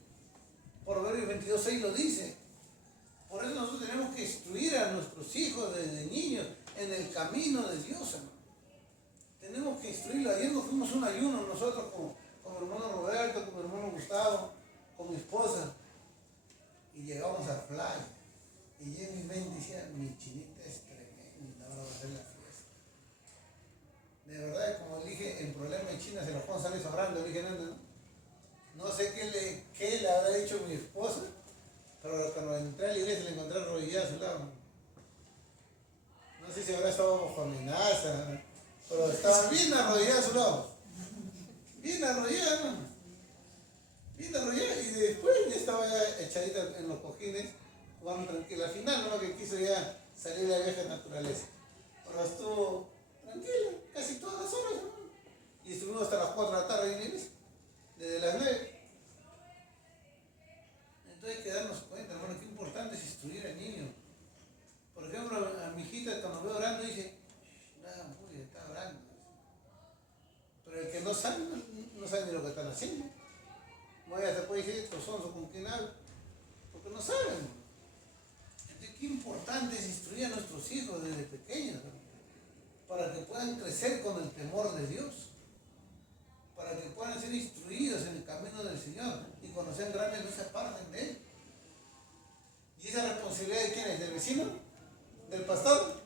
Proverbios 22:6 lo dice. Por eso nosotros tenemos que instruir a nuestros hijos desde niños en el camino de Dios, hermano. Tenemos que instruirlo. Ayer nos fuimos a un ayuno nosotros con mi hermano Roberto, con mi hermano Gustavo, con mi esposa, y llegamos a playa. Y yo en mi mente decía, mi chinita es tremenda, ahora va a ser la fiesta. De verdad, como dije, el problema de China se los puedo salir sobrando. Le dije, no sé qué le habrá hecho mi esposa, pero cuando entré a la iglesia le encontré arrodillada a su lado. No sé si habrá estado bajo amenaza, pero estaba bien arrodillada a su lado. Bien arrodillada, ¿no? Bien arrodillada. Y después ya estaba ya echadita en los cojines, jugando tranquila. Al final, ¿no? Que quiso ya salir de la vieja naturaleza. Pero estuvo tranquila, casi todas las horas, ¿no? Y estuvimos hasta las 4 de la tarde en la iglesia, desde las 9. Entonces hay que darnos cuenta, hermano, qué importante es instruir al niño. Por ejemplo, a mi hijita cuando veo orando dice, nada, muy está orando. Pero el que no sabe ni lo que están haciendo. Vaya, se puede decir, estos son con quién habla, porque no saben. Entonces, qué importante es instruir a nuestros hijos desde pequeños, ¿no? Para que puedan crecer con el temor de Dios, para que puedan ser instruidos en el camino del Señor y cuando sean grandes no se aparten de Él. ¿Y esa responsabilidad de quién es? ¿Del vecino? ¿Del pastor?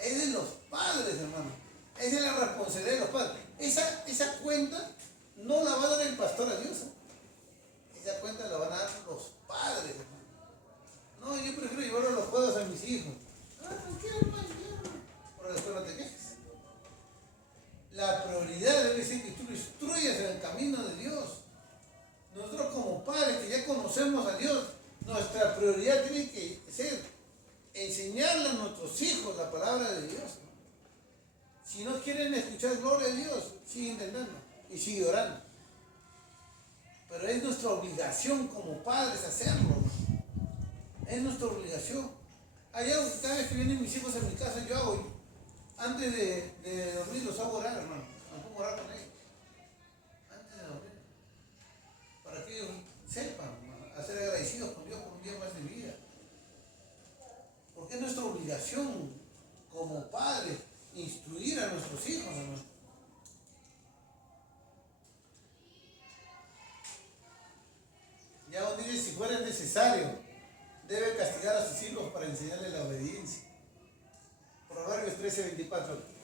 Es de los padres, hermano. Esa es la responsabilidad de los padres. Esa cuenta no la va a dar el pastor a Dios, ¿eh? Esa cuenta la van a dar los padres, hermano. No, yo prefiero llevar a los juegos a mis hijos. Tranquilo, hermano, pero después no te quejes. La prioridad debe ser que tú lo instruyas en el camino de Dios. Nosotros como padres que ya conocemos a Dios, nuestra prioridad tiene que ser enseñarle a nuestros hijos la palabra de Dios, ¿no? Si no quieren escuchar gloria a Dios, sigue intentando y sigue orando. Pero es nuestra obligación como padres hacerlo, ¿no? Es nuestra obligación. Allá, cada vez que vienen mis hijos a mi casa, yo hago, antes de dormir los hago orar, hermano. Me pongo a orar con ellos. Antes de dormir. Para que ellos sepan, hermano, a ser agradecidos con Dios por un día más de vida. Porque es nuestra obligación como padres instruir a nuestros hijos, hermano. Ya os dice, si fuera necesario, debe castigar a sus hijos para enseñarles la obediencia. Proverbios 13:24.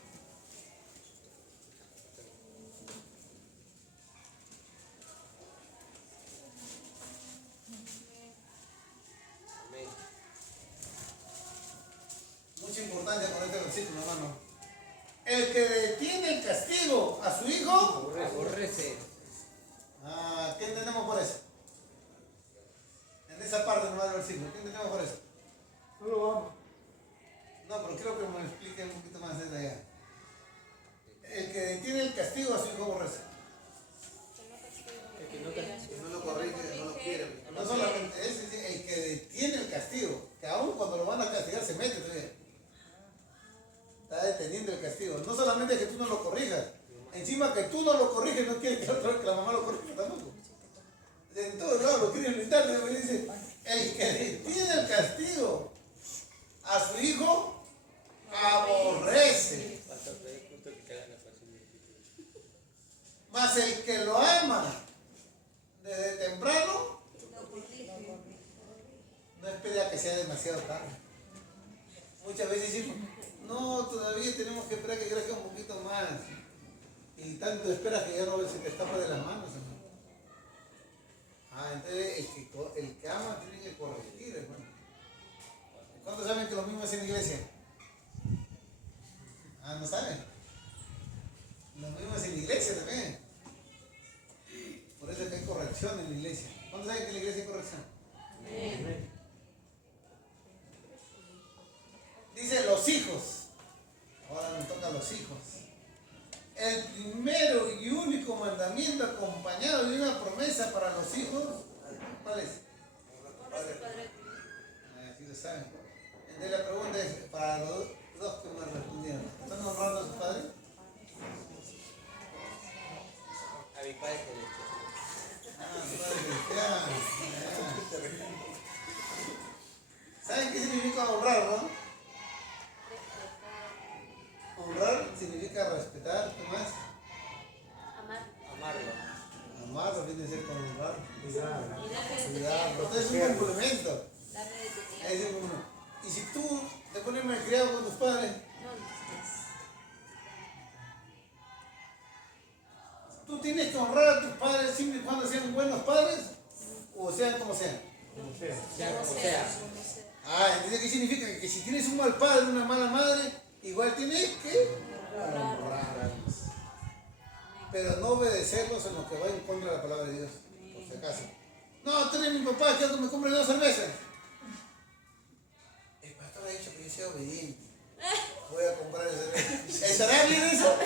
Mucha importancia con este versículo, hermano. El que detiene el castigo a su hijo, Aborrece. ¿qué entendemos por eso? En esa parte nomás del versículo, ¿qué entendemos por eso? No lo vamos. No, pero creo que me expliquen un poquito más desde allá. El que detiene el castigo a su hijo aborrece. El que no lo corrige, no lo quiere. No solamente eso, el que detiene el castigo, que aún cuando lo van a castigar se mete todavía. Está deteniendo el castigo. No solamente que tú no lo corrijas, encima que tú no lo corriges, no quiere que la mamá lo corrija tampoco. En todos lados lo quieren limitar, me dice, el que detiene el castigo a su hijo aborrece. Mas el que lo ama desde temprano no espera que sea demasiado tarde. Muchas veces decimos, no, todavía tenemos que esperar que crezca un poquito más. Y tanto esperas que ya no se te escapa de las manos, hermano. Entonces el que ama tiene que corregir, hermano. ¿Cuántos saben que lo mismo es en la iglesia? ¿No saben? Lo mismo es en la iglesia también. Por eso es que hay corrección en la iglesia. ¿Cuántos saben que en la iglesia hay corrección? Amén. Dice los hijos. Ahora nos toca a los hijos. el primero y único mandamiento acompañado de una promesa para los hijos, ¿cuál es? Así lo saben. Entonces la pregunta es, para los dos que me respondieron, ¿están honrando a sus padres? A mi padre celestial. Padre cristiano. ¿Saben qué significa honrar, no? Honrar significa respetar, ¿qué más? Amarlo. Amarlo viene a ser como honrar. Cuidado. Cuidarlo. Entonces es un complemento. Es decir, y si tú te pones malcriado con tus padres, tú tienes que honrar a tus padres siempre y cuando sean buenos padres o sean como sean. Como sea. Sea como sea. Entonces ¿qué significa? Que si tienes un mal padre, una mala madre, igual tienes que honrarlos. Pero no obedecerlos en lo que va en contra de la palabra de Dios, por si acaso. No, tú eres mi papá, quiero que me compre 2 cervezas. El pastor ha dicho que yo sea obediente. Voy a comprar cerveza. ¿Estará bien eso?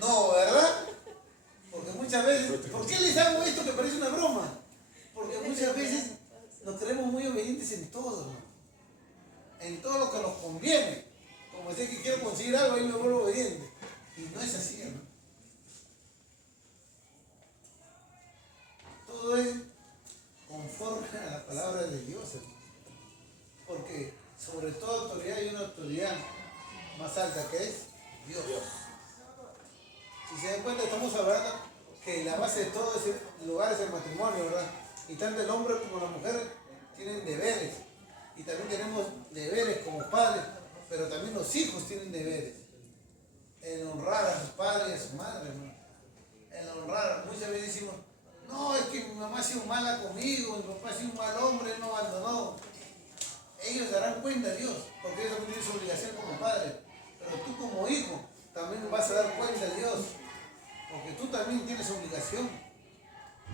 No, ¿verdad? Porque muchas veces, ¿por qué les hago esto que parece una broma? Porque muchas veces nos creemos muy obedientes en todo, ¿no? En todo lo que nos conviene. Como sé que quiero conseguir algo, ahí me vuelvo obediente. Y no es así, ¿no? Todo es conforme a la palabra de Dios, hermano. Porque sobre toda autoridad hay una autoridad más alta que es Dios. Si se dan cuenta, estamos hablando que la base de todo ese lugar es el matrimonio, ¿verdad? Y tanto el hombre como la mujer tienen deberes. Y también tenemos deberes como padres, pero también los hijos tienen deberes. En honrar a sus padres y a su madre, ¿no? En honrar, muchas veces decimos, no, es que mi mamá ha sido mala conmigo, mi papá ha sido un mal hombre, no abandonó. Ellos darán cuenta a Dios, porque ellos también tienen su obligación como padre. Pero tú como hijo también vas a dar cuenta a Dios, porque tú también tienes obligación.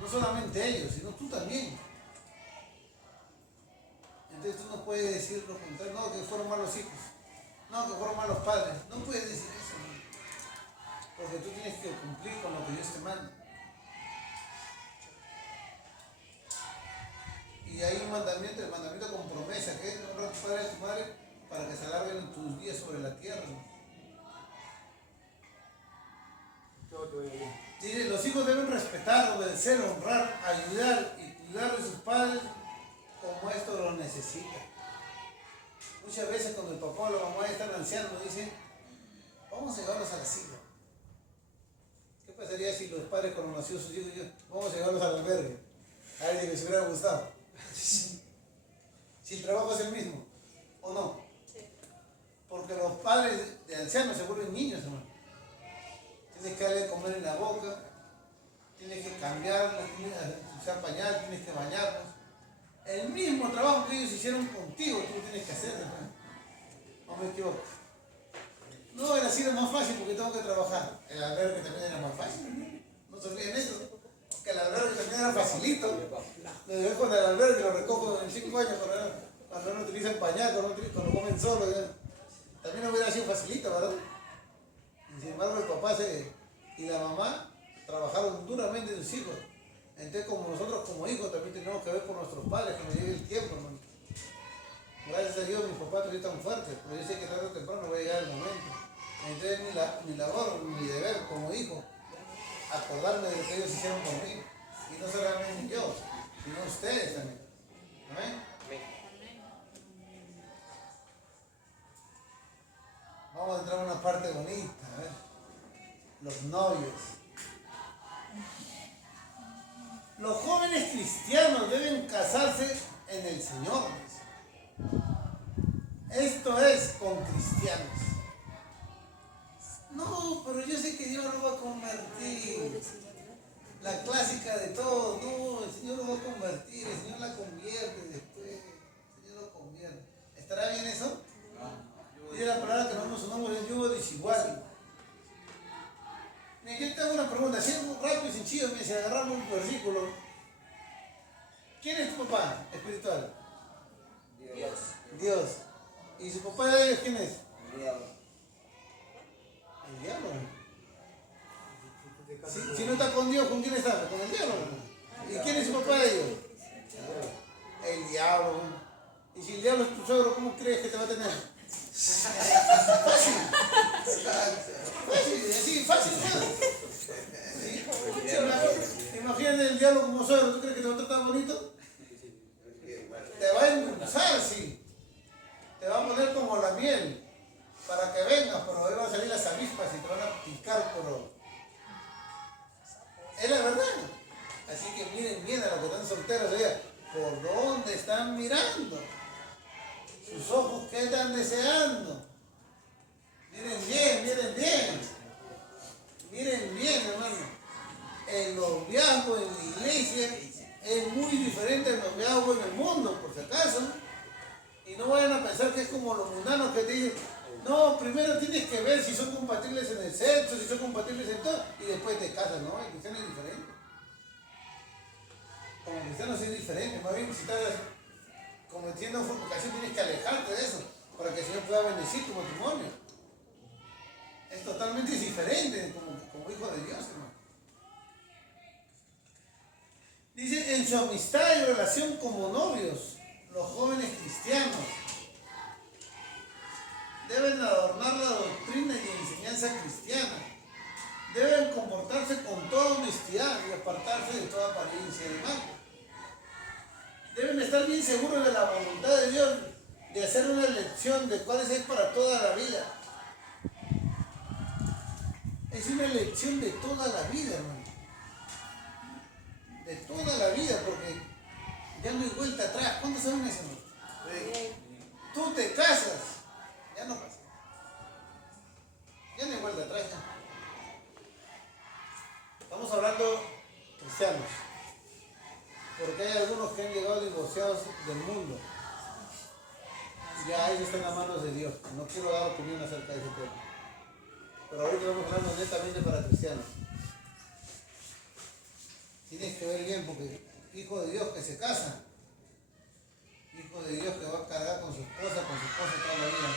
No solamente ellos, sino tú también. Entonces tú no puedes decir lo contrario, no, que fueron malos hijos, no, que fueron malos padres. No puedes decir eso, ¿no? Porque tú tienes que cumplir con lo que Dios te manda. Y hay un mandamiento, el mandamiento con promesa, que es honrar a tu padre y a tu madre para que se alarguen tus días sobre la tierra, ¿no? Todo te vaya bien. Dice, los hijos deben respetar, obedecer, honrar, ayudar y cuidar de sus padres como esto lo necesita. Muchas veces cuando el papá o la mamá están ancianos dicen, vamos a llevarlos al asilo. ¿Qué pasaría si los padres cuando nació sus hijos dijeron, vamos a llevarlos al albergue? A ver si les hubiera gustado. Si el trabajo es el mismo, ¿o no? Porque los padres de ancianos se vuelven niños, hermano. Tienes que darle de comer en la boca, tienes que cambiarlos, tienes que usar pañal, tienes que bañarlos. El mismo trabajo que ellos hicieron contigo, tú tienes que hacer, hermano. ¿No me equivoco? No, el asilo es más fácil porque tengo que trabajar. El albergue también era más fácil. No se olviden eso. Que el albergue también era facilito. Lo dejé con el albergue, lo recojo en 5 años cuando no utilizan pañal, cuando comen solo. ¿Ya? También hubiera sido facilito, ¿verdad? Y sin embargo, el papá y la mamá trabajaron duramente en sus hijos. Entonces, como nosotros como hijos también tenemos que ver por nuestros padres, que nos llegue el tiempo, hermano. Gracias a Dios, mis papás todavía están fuertes, pero yo sé que tarde o temprano va a llegar el momento. Entonces, mi labor, mi deber como hijo, acordarme de lo que ellos hicieron por mí. Y no solamente yo, sino ustedes también. Amén. Vamos a entrar a una parte bonita, a ver. Los novios. Los jóvenes cristianos deben casarse en el Señor. Esto es con cristianos. No, pero yo sé que Dios lo va a convertir. La clásica de todo, no, el Señor lo va a convertir, el Señor la convierte después, el Señor lo convierte. ¿Estará bien eso? Dice la palabra que no nos unamos en yugo desigual. Mira, yo te hago una pregunta, así rápido y sencillo, me dice, agarramos un versículo. ¿Quién es tu papá espiritual? Dios. Dios. ¿Y su papá de ellos quién es? Dios. El diablo. Si te casas Si no está con Dios, ¿con quién está? Con el diablo. ¿Y quién es su papá de ellos? El diablo. Y si el diablo es tu suegro, ¿cómo crees que te va a tener? Fácil. Fácil, así, fácil. ¿Sí? Imagínate el diablo como suegro, ¿tú crees que te va a tratar bonito? Te va a endulzar, sí. Te va a poner como la miel para que vengas, pero ahí van a salir las avispas y te van a picar, pero es la verdad. Así que miren bien a los que están solteros, oiga, ¿por dónde están mirando? Sus ojos, ¿qué están deseando? Miren bien, miren bien. Miren bien, hermano. El noviazgo en la iglesia es muy diferente al noviazgo en el mundo, por si acaso. Y no vayan a pensar que es como los mundanos que te dicen, no, primero tienes que ver si son compatibles en el sexo, si son compatibles en todo, y después te casas, ¿no? El cristiano es diferente. Como cristiano sí es diferente, más bien si estás cometiendo fornicación tienes que alejarte de eso, para que el Señor pueda bendecir tu matrimonio. Es totalmente diferente como hijo de Dios, hermano. Dice, en su amistad y relación como novios, los jóvenes cristianos deben adornar la doctrina y enseñanza cristiana. Deben comportarse con toda honestidad y apartarse de toda apariencia de mal. Deben estar bien seguros de la voluntad de Dios, de hacer una elección de cuál es para toda la vida. Es una elección de toda la vida, hermano. De toda la vida, porque ya no hay vuelta atrás. ¿Cuántos saben eso, hermano? Tú te casas, ya no pasa. Ya no hay vuelta atrás. Ya. Estamos hablando cristianos, porque hay algunos que han llegado divorciados del mundo. Ya ellos están en las manos de Dios. No quiero dar opinión acerca de ese tema. Pero ahorita vamos hablando netamente para cristianos. Tienes que ver bien, porque hijo de Dios que se casa, hijo de Dios que va a cargar con su esposa toda la vida.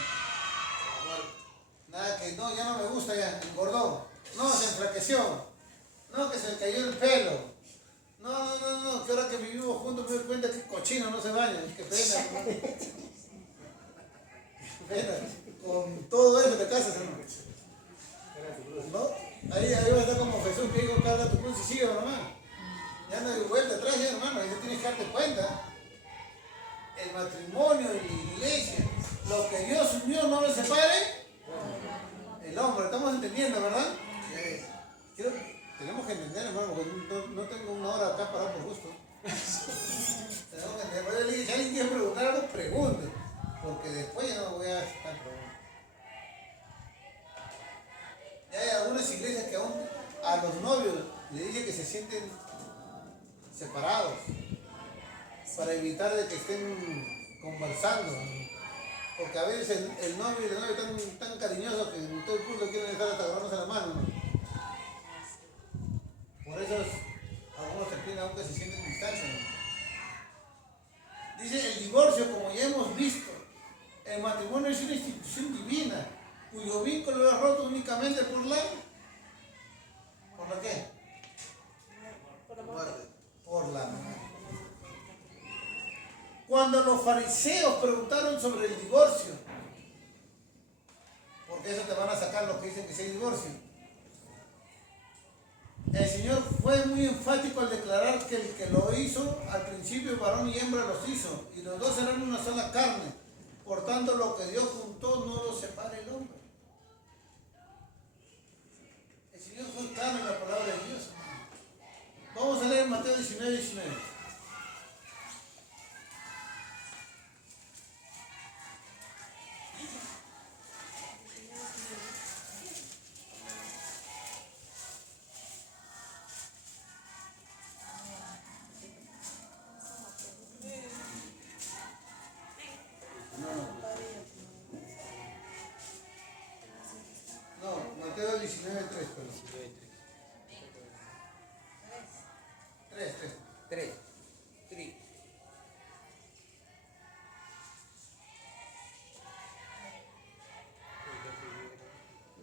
Nada que, no, ya no me gusta, ya engordó. No, se enflaqueció. No, que se le cayó el pelo. No, que ahora que vivimos juntos me doy cuenta que cochino no se baña. Qué pena. Qué pena. Con todo eso te casas, hermano. ¿No? Ahí va a estar como Jesús que dijo, carga tu cruz y sigue, hermano. Ya no hay vuelta atrás, ya, hermano. Ya tienes que darte cuenta. El matrimonio y la iglesia, lo que Dios unió no lo separe. El hombre, estamos entendiendo, ¿verdad? Tenemos que entender, hermano, porque no tengo una hora acá parado por gusto. Tenemos que entender. Si alguien quiere preguntar algo, pregunte, porque después ya no voy a estar preguntando. Ya hay algunas iglesias que aún a los novios le dicen que se sienten separados para evitar de que estén conversando. Porque a veces el novio y la novia están tan cariñosos que en todo el mundo quieren estar hasta agarrándose la mano, ¿no? Por eso algunos terminan aunque se sienten distancia, ¿no? Dice el divorcio, como ya hemos visto, el matrimonio es una institución divina, cuyo vínculo es roto únicamente por la... ¿Por la qué? Por la muerte. Cuando los fariseos preguntaron sobre el divorcio, porque eso te van a sacar los que dicen que sí hay divorcio, el Señor fue muy enfático al declarar que el que lo hizo, al principio varón y hembra los hizo, y los dos eran una sola carne. Por tanto, lo que Dios juntó no lo separa el hombre. El Señor fue claro en la palabra de Dios. Vamos a leer Mateo 19:19. Mateo 19:3, perdón. 3.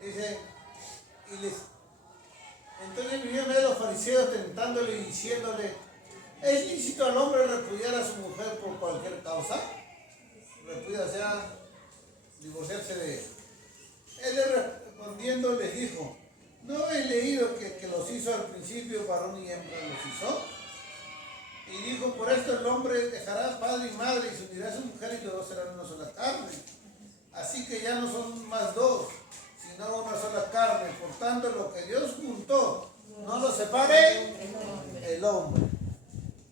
Dice, tentándole y diciéndole, ¿es lícito al hombre repudiar a su mujer por cualquier causa? Repudiar, o sea, divorciarse de él. Él respondiendo les dijo, ¿no he leído que los hizo al principio varón y hembra los hizo? Y dijo, por esto el hombre dejará padre y madre y se unirá a su mujer y los dos serán una sola carne. Así que ya no son más dos, sino una sola carne. Por tanto, lo que Dios juntó, no lo separe el hombre.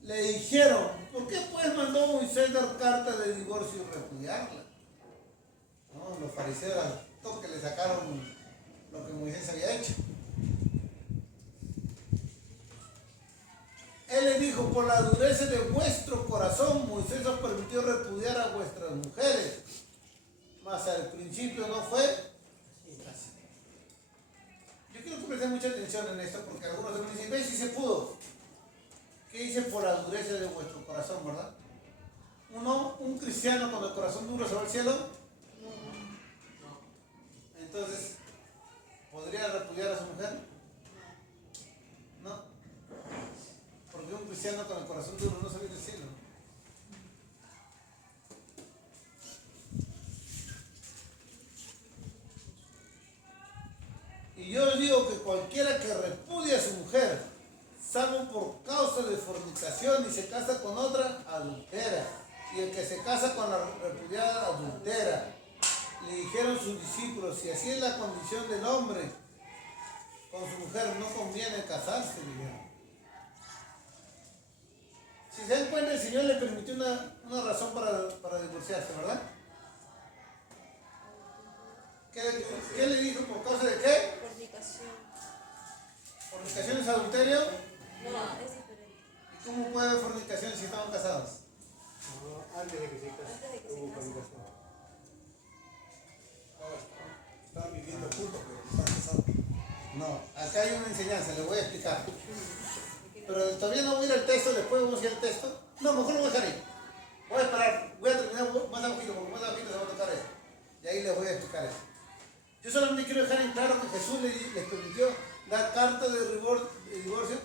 Le dijeron, ¿por qué pues mandó Moisés dar carta de divorcio y repudiarla? No, los fariseos al toque le sacaron lo que Moisés había hecho. Él le dijo, por la dureza de vuestro corazón, Moisés os permitió repudiar a vuestras mujeres. Mas al principio no fue así. Yo quiero que presten mucha atención en esto, porque algunos me dicen, ¿ves si se pudo? ¿Qué dice por la dureza de vuestro corazón, verdad? Un cristiano con el corazón duro se va al cielo. Entonces, ¿podría repudiar a su mujer? No. Porque un cristiano con el corazón duro no sale del cielo. Y yo os digo que cualquiera que repudie a su mujer, salvo por causa de fornicación y se casa con otra, adultera. Y el que se casa con la repudiada, adultera. Le dijeron sus discípulos, si así es la condición del hombre con su mujer, no conviene casarse, dijeron. Si se dan cuenta, el Señor le permitió una razón para divorciarse, ¿verdad? ¿Qué le dijo? ¿Por causa de qué? Fornicación. ¿Fornicación es adulterio? No, es diferente. ¿Y cómo puede haber fornicación si estaban casados? No, antes de que se case, Antes de que se hubo case. fornicación. Estaban viviendo juntos, pero no estaban casados. No, acá hay una enseñanza, le voy a explicar. Pero todavía no voy a ir al texto, después vamos a ir al texto. No, mejor lo voy a dejar ahí. Voy a esperar, voy a terminar más abajito, porque más abajito se va a tocar eso. Y ahí les voy a explicar eso. Yo solamente quiero dejar en claro que Jesús les permitió dar carta de divorcio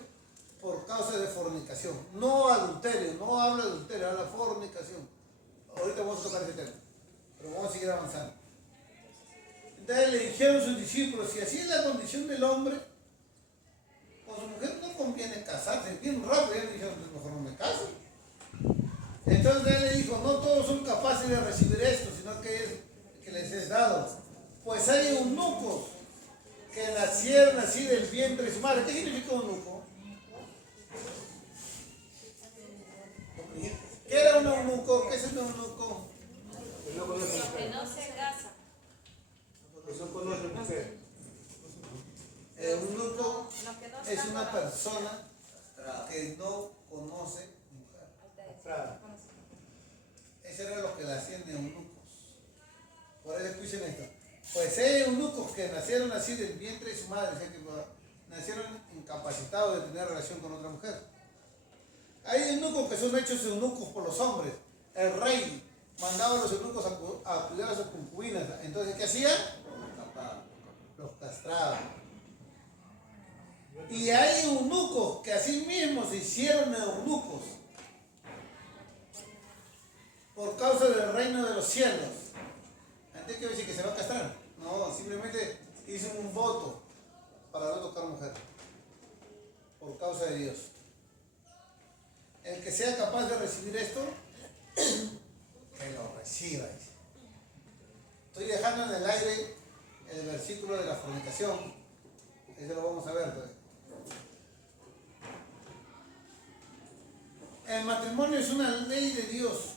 por causa de fornicación. No adulterio, no habla de adulterio, habla de fornicación. Ahorita vamos a tocar ese tema, pero vamos a seguir avanzando. Entonces le dijeron sus discípulos, si así es la condición del hombre, con su mujer no conviene casarse. Bien rápido, ya le dijeron, pues mejor no me caso. Entonces él le dijo, no todos son capaces de recibir esto, sino que les es dado. Pues hay eunucos que nacieron así del vientre de su madre. ¿Qué significa eunuco? ¿Qué era un eunuco? ¿Qué es un eunuco? Que no conoce Que mujer. no se casa. Que no conoce mujer. Eunuco Los que no es están una casados. persona que no conoce mujer. Castrada. Eso era lo que le hacían de eunucos. Por eso escuchen esto. Pues hay eunucos que nacieron así del vientre de su madre, o sea que nacieron incapacitados de tener relación con otra mujer. Hay eunucos que son hechos eunucos por los hombres. El rey mandaba a los eunucos a cuidar a sus concubinas. Entonces, ¿qué hacía? Los castraba. Y hay eunucos que así mismo se hicieron eunucos por causa del reino de los cielos. Antes que decir que se va a castrar. No, simplemente hizo un voto para no tocar mujer. Por causa de Dios. El que sea capaz de recibir esto, que lo reciba. Dice. Estoy dejando en el aire el versículo de la fornicación. Eso lo vamos a ver, pues. El matrimonio es una ley de Dios.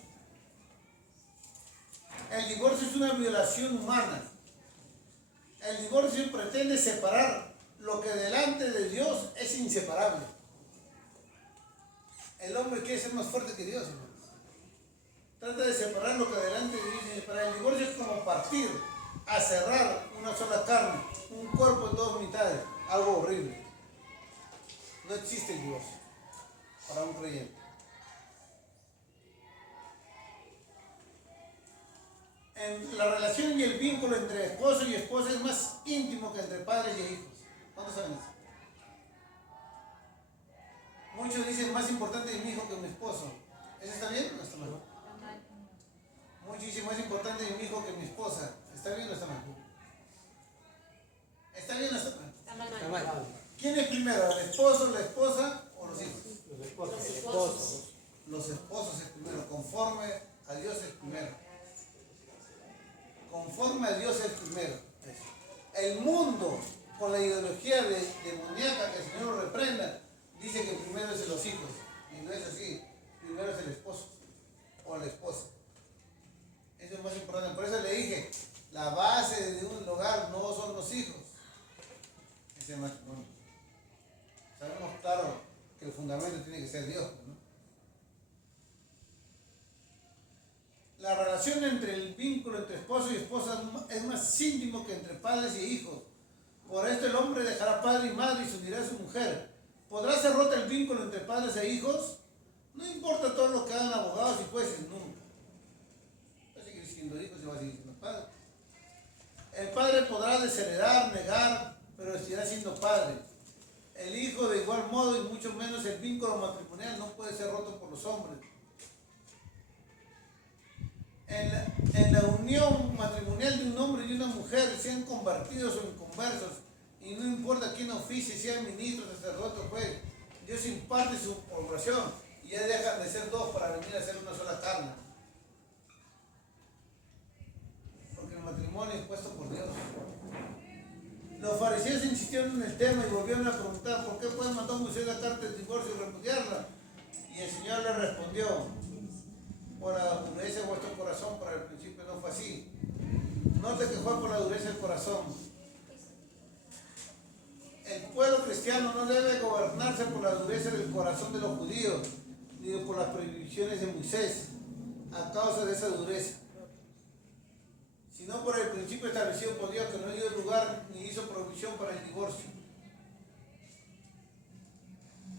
El divorcio es una violación humana. El divorcio pretende separar lo que delante de Dios es inseparable. El hombre quiere ser más fuerte que Dios, hermanos. Trata de separar lo que delante de Dios es inseparable. El divorcio es como partir, a cerrar una sola carne, un cuerpo en dos mitades. Algo horrible. No existe el divorcio para un creyente. La relación y el vínculo entre esposo y esposa es más íntimo que entre padres y hijos. ¿Cuántos saben eso? Muchos dicen más importante es mi hijo que mi esposo. ¿Eso está bien o no está mal? Muchos dicen más importante es mi hijo que mi esposa. ¿Está bien o está mal? ¿Está bien o está mal? Está mal. Está mal. ¿Quién es primero? ¿El esposo, la esposa o los hijos? Los esposos. Los esposos. Los esposos es primero, conforme a Dios es primero. Conforme a Dios es primero. El mundo, con la ideología demoníaca, que el Señor lo reprenda, dice que primero es de los hijos. Y no es así. Primero es el esposo o la esposa. Eso es más importante. Por eso le dije, la base de un hogar no son los hijos. Es el matrimonio. Sabemos claro que el fundamento tiene que ser Dios, ¿no? La relación entre el vínculo entre esposo y esposa es más íntimo que entre padres y hijos. Por esto el hombre dejará padre y madre y se unirá a su mujer. ¿Podrá ser roto el vínculo entre padres e hijos? No importa todo lo que hagan abogados y jueces, nunca. Va a seguir siendo hijo, se va a seguir siendo padre. El padre podrá desheredar, negar, pero seguirá siendo padre. El hijo de igual modo y mucho menos el vínculo matrimonial no puede ser roto por los hombres. En la unión matrimonial de un hombre y una mujer, sean convertidos o inconversos, y no importa quién oficie, sean ministros, sacerdotes, juez, Dios imparte su oración y ya dejan de ser dos para venir a ser una sola carne. Porque el matrimonio es puesto por Dios. Los fariseos insistieron en el tema y volvieron a preguntar por qué pues mandó Moisés la carta de divorcio y repudiarla. Y el Señor le respondió: por la dureza de vuestro corazón, para el principio no fue así. Note que fue por la dureza del corazón. El pueblo cristiano no debe gobernarse por la dureza del corazón de los judíos, ni por las prohibiciones de Moisés, a causa de esa dureza, sino por el principio establecido por Dios, que no dio lugar ni hizo provisión para el divorcio.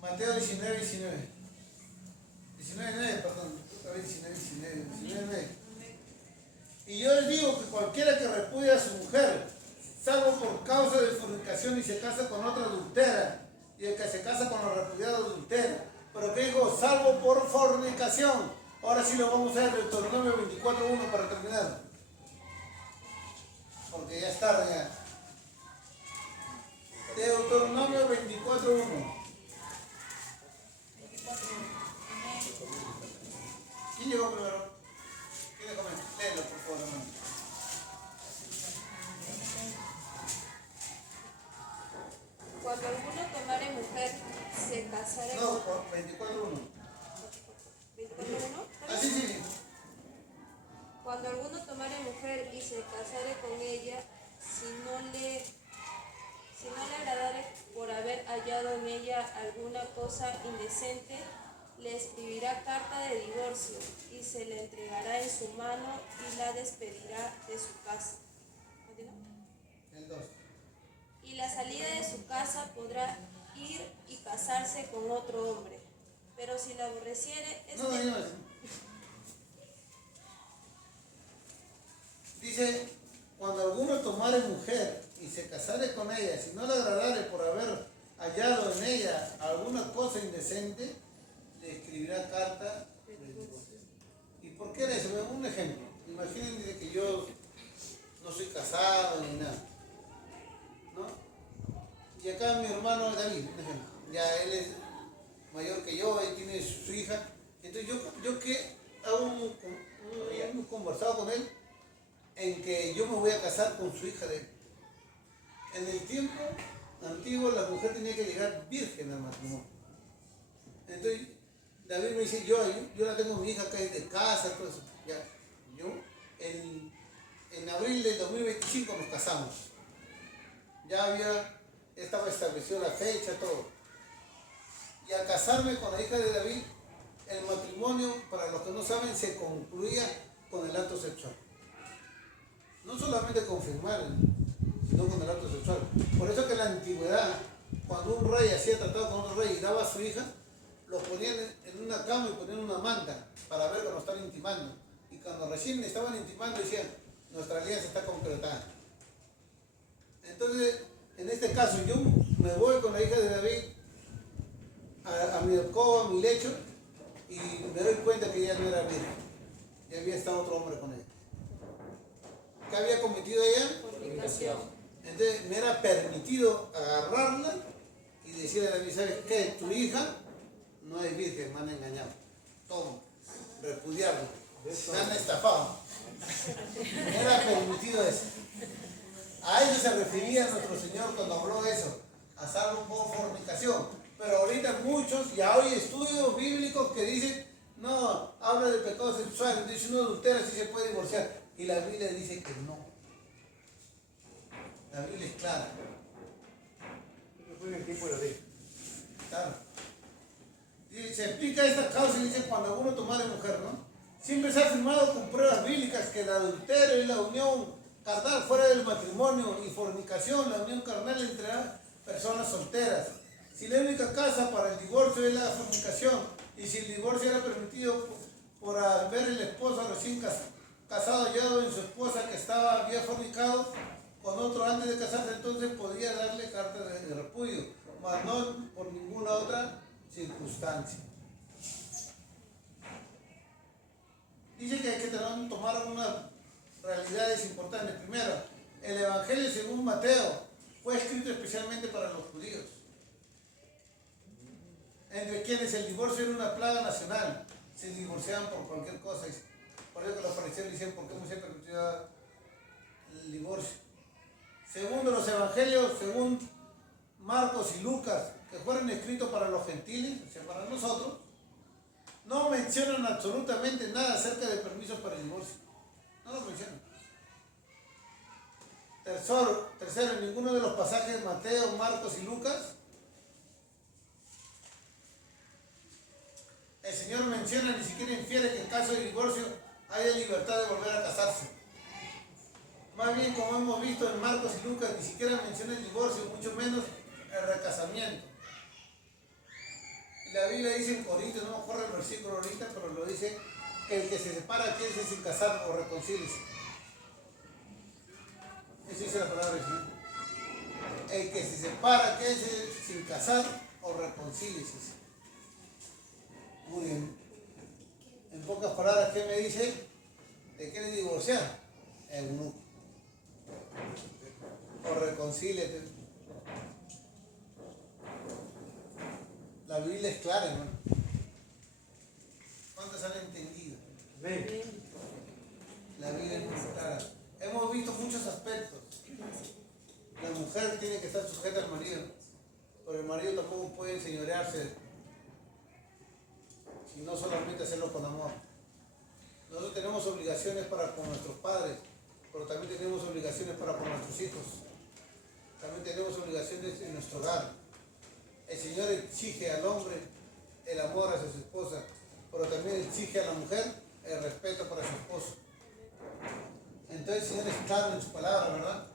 Mateo 19, 19. 19, perdón. 19. Y yo les digo que cualquiera que repudia a su mujer, salvo por causa de fornicación y se casa con otra adultera, y el que se casa con la repudiada adultera, pero que digo, salvo por fornicación. Ahora sí lo vamos a ver, Deuteronomio 24:1 para terminar, porque ya es tarde ya. Deuteronomio 24:1. ¿Quién llegó primero? ¿Quién le comenta? Léelo, por favor, hermano. Cuando alguno tomare mujer, se casare No, con... por 24:1. 24:1. Ah, sí. Cuando alguno tomare mujer y se casare con ella, si no le agradare por haber hallado en ella alguna cosa indecente, le escribirá carta de divorcio y se le entregará en su mano y la despedirá de su casa. ¿Continúa? El 2. Y la salida de su casa podrá ir y casarse con otro hombre. Pero si la aborreciere, No. Dice, cuando alguno tomare mujer y se casare con ella, si no le agradare por haber hallado en ella alguna cosa indecente, le escribirá carta de divorcio. ¿Y por qué era eso? Un ejemplo. Imagínense que yo no soy casado ni nada, ¿no? Y acá mi hermano David, un ejemplo. Ya él es mayor que yo, él tiene su hija. Entonces yo que hemos conversado con él en que yo me voy a casar con su hija de él. En el tiempo antiguo la mujer tenía que llegar virgen al matrimonio. Entonces David me dice, yo la tengo mi hija acá de casa, todo eso. Ya, yo en abril del 2025 nos casamos. Ya estaba establecida la fecha, todo. Y al casarme con la hija de David, el matrimonio, para los que no saben, se concluía con el acto sexual. No solamente confirmar, sino con el acto sexual. Por eso que en la antigüedad, cuando un rey hacía tratado con otro rey y daba a su hija, los ponían en una cama y ponían una manta para ver cuando estaban intimando. Y cuando recién estaban intimando decían, nuestra alianza está concretada. Entonces, en este caso, yo me voy con la hija de David a mi alcoba, a mi lecho, y me doy cuenta que ella no era virgen. Ya había estado otro hombre con ella. ¿Qué había cometido ella? Fornicación. Entonces me era permitido agarrarla y decirle a David, ¿sabes qué? Tu hija no es virgen, me han engañado. Toma, repudiarla. Me han estafado. Me era permitido eso. A eso se refería nuestro Señor cuando habló eso, a salvo por fornicación. Pero ahorita muchos, ya hoy estudios bíblicos que dicen, no, habla de pecado sexual, dice uno adultera sí se puede divorciar. Y la Biblia dice que no. La Biblia es clara. Eso fue en el tiempo de la ley. Claro. Y se explica esta causa y dice cuando uno tomara mujer, ¿no? Siempre se ha afirmado con pruebas bíblicas que el adulterio y la unión carnal fuera del matrimonio y fornicación, la unión carnal entre personas solteras. Si la única causa para el divorcio es la fornicación y si el divorcio era permitido por haber el esposo recién casado hallado en su esposa que había fornicado con otro antes de casarse, entonces podía darle carta de repudio, mas no por ninguna otra circunstancia. Dice que hay que tomar unas realidades importantes. Primero, el Evangelio según Mateo fue escrito especialmente para los judíos, entre quienes el divorcio era una plaga nacional, se divorciaban por cualquier cosa. Por eso que los fariseos dicen, ¿por qué Moisés permitió el divorcio? Segundo, los evangelios, según Marcos y Lucas, que fueron escritos para los gentiles, o sea, para nosotros, no mencionan absolutamente nada acerca de permisos para el divorcio. No lo mencionan. Tercero, en ninguno de los pasajes de Mateo, Marcos y Lucas, el Señor menciona ni siquiera infiere que en caso de divorcio haya libertad de volver a casarse. Más bien, como hemos visto en Marcos y Lucas, ni siquiera menciona el divorcio, mucho menos el recasamiento. Y la Biblia dice en Corintios, no me acuerdo el versículo ahorita, pero lo dice, que el que se separa quédese sin casar o reconcíliese. Eso dice la palabra del Señor. El que se separa quédese sin casar o reconcíliese. Muy bien. En pocas palabras, ¿qué me dice? ¿Te quieres divorciar? Eunuco. O reconcíliate. La Biblia es clara, hermano. ¿Cuántos han entendido? Amén. La Biblia es muy clara. Hemos visto muchos aspectos. La mujer tiene que estar sujeta al marido, pero el marido tampoco puede enseñorearse, sino solamente hacerlo con amor. Nosotros tenemos obligaciones para con nuestros padres, pero también tenemos obligaciones para con nuestros hijos. También tenemos obligaciones en nuestro hogar. El Señor exige al hombre el amor hacia su esposa, pero también exige a la mujer el respeto para su esposo. Entonces el Señor es claro en su palabra, ¿verdad?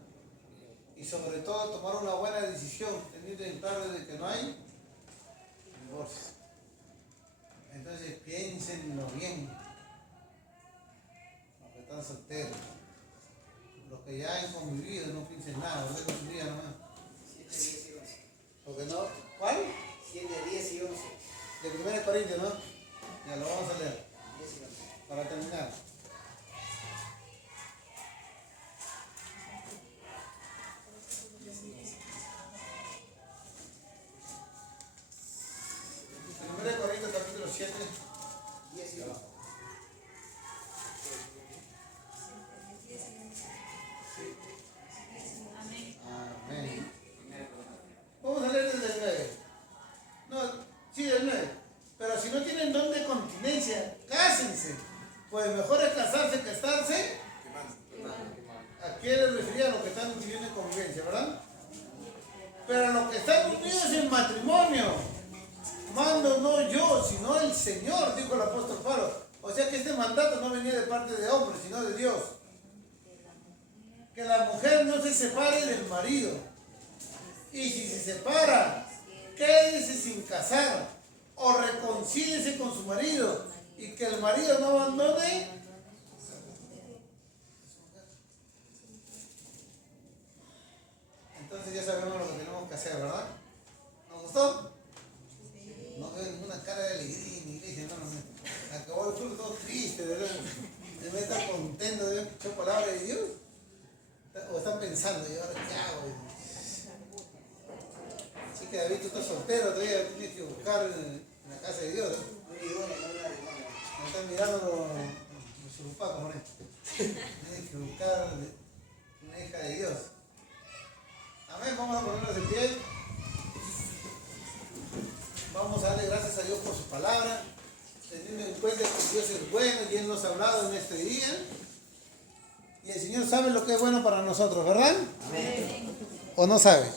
Y sobre todo tomar una buena decisión, teniendo en claro de que no hay divorcio. Entonces piénsenlo bien. Los que están solteros, los que ya han convivido, no piensen nada, no con su vida nomás. 7, 10 y 11. Porque no, ¿cuál? 7, 10 y 11. De 1 Corintios, ¿no? Ya lo vamos a leer 10 y 11. para terminar. Primero Corintios capítulo 7. 10 y 11. Amén. Vamos a leer desde el 9. No, sí, el 9. Pero si no tienen don de continencia, cásense. Pues mejor es casarse que estarse. ¿A qué le refería a los que están viviendo en convivencia, verdad? Pero los que están unidos en matrimonio, mando no yo, sino el Señor, dijo el apóstol Pablo. O sea que este mandato no venía de parte de hombres, sino de Dios. Que la mujer no se separe del marido. Y si se separa, quédese sin casar o reconcíliese con su marido y que el marido no abandone. Entonces ya sabemos lo que tenemos que hacer, ¿verdad? ¿Nos gustó? No pensando, ¿y ahora qué hago? Así que David, tú estás soltero, todavía tienes que buscar en la casa de Dios. No idóneo, no una idónea. Me están mirando los surupacos, ¿no? Tienes que buscar una hija de Dios. Amén, vamos a ponernos de pie. Vamos a darle gracias a Dios por su palabra, teniendo en cuenta que Dios es bueno y Él nos ha hablado en este día. Y el Señor sabe lo que es bueno para nosotros, ¿verdad? Amén. ¿O no sabe?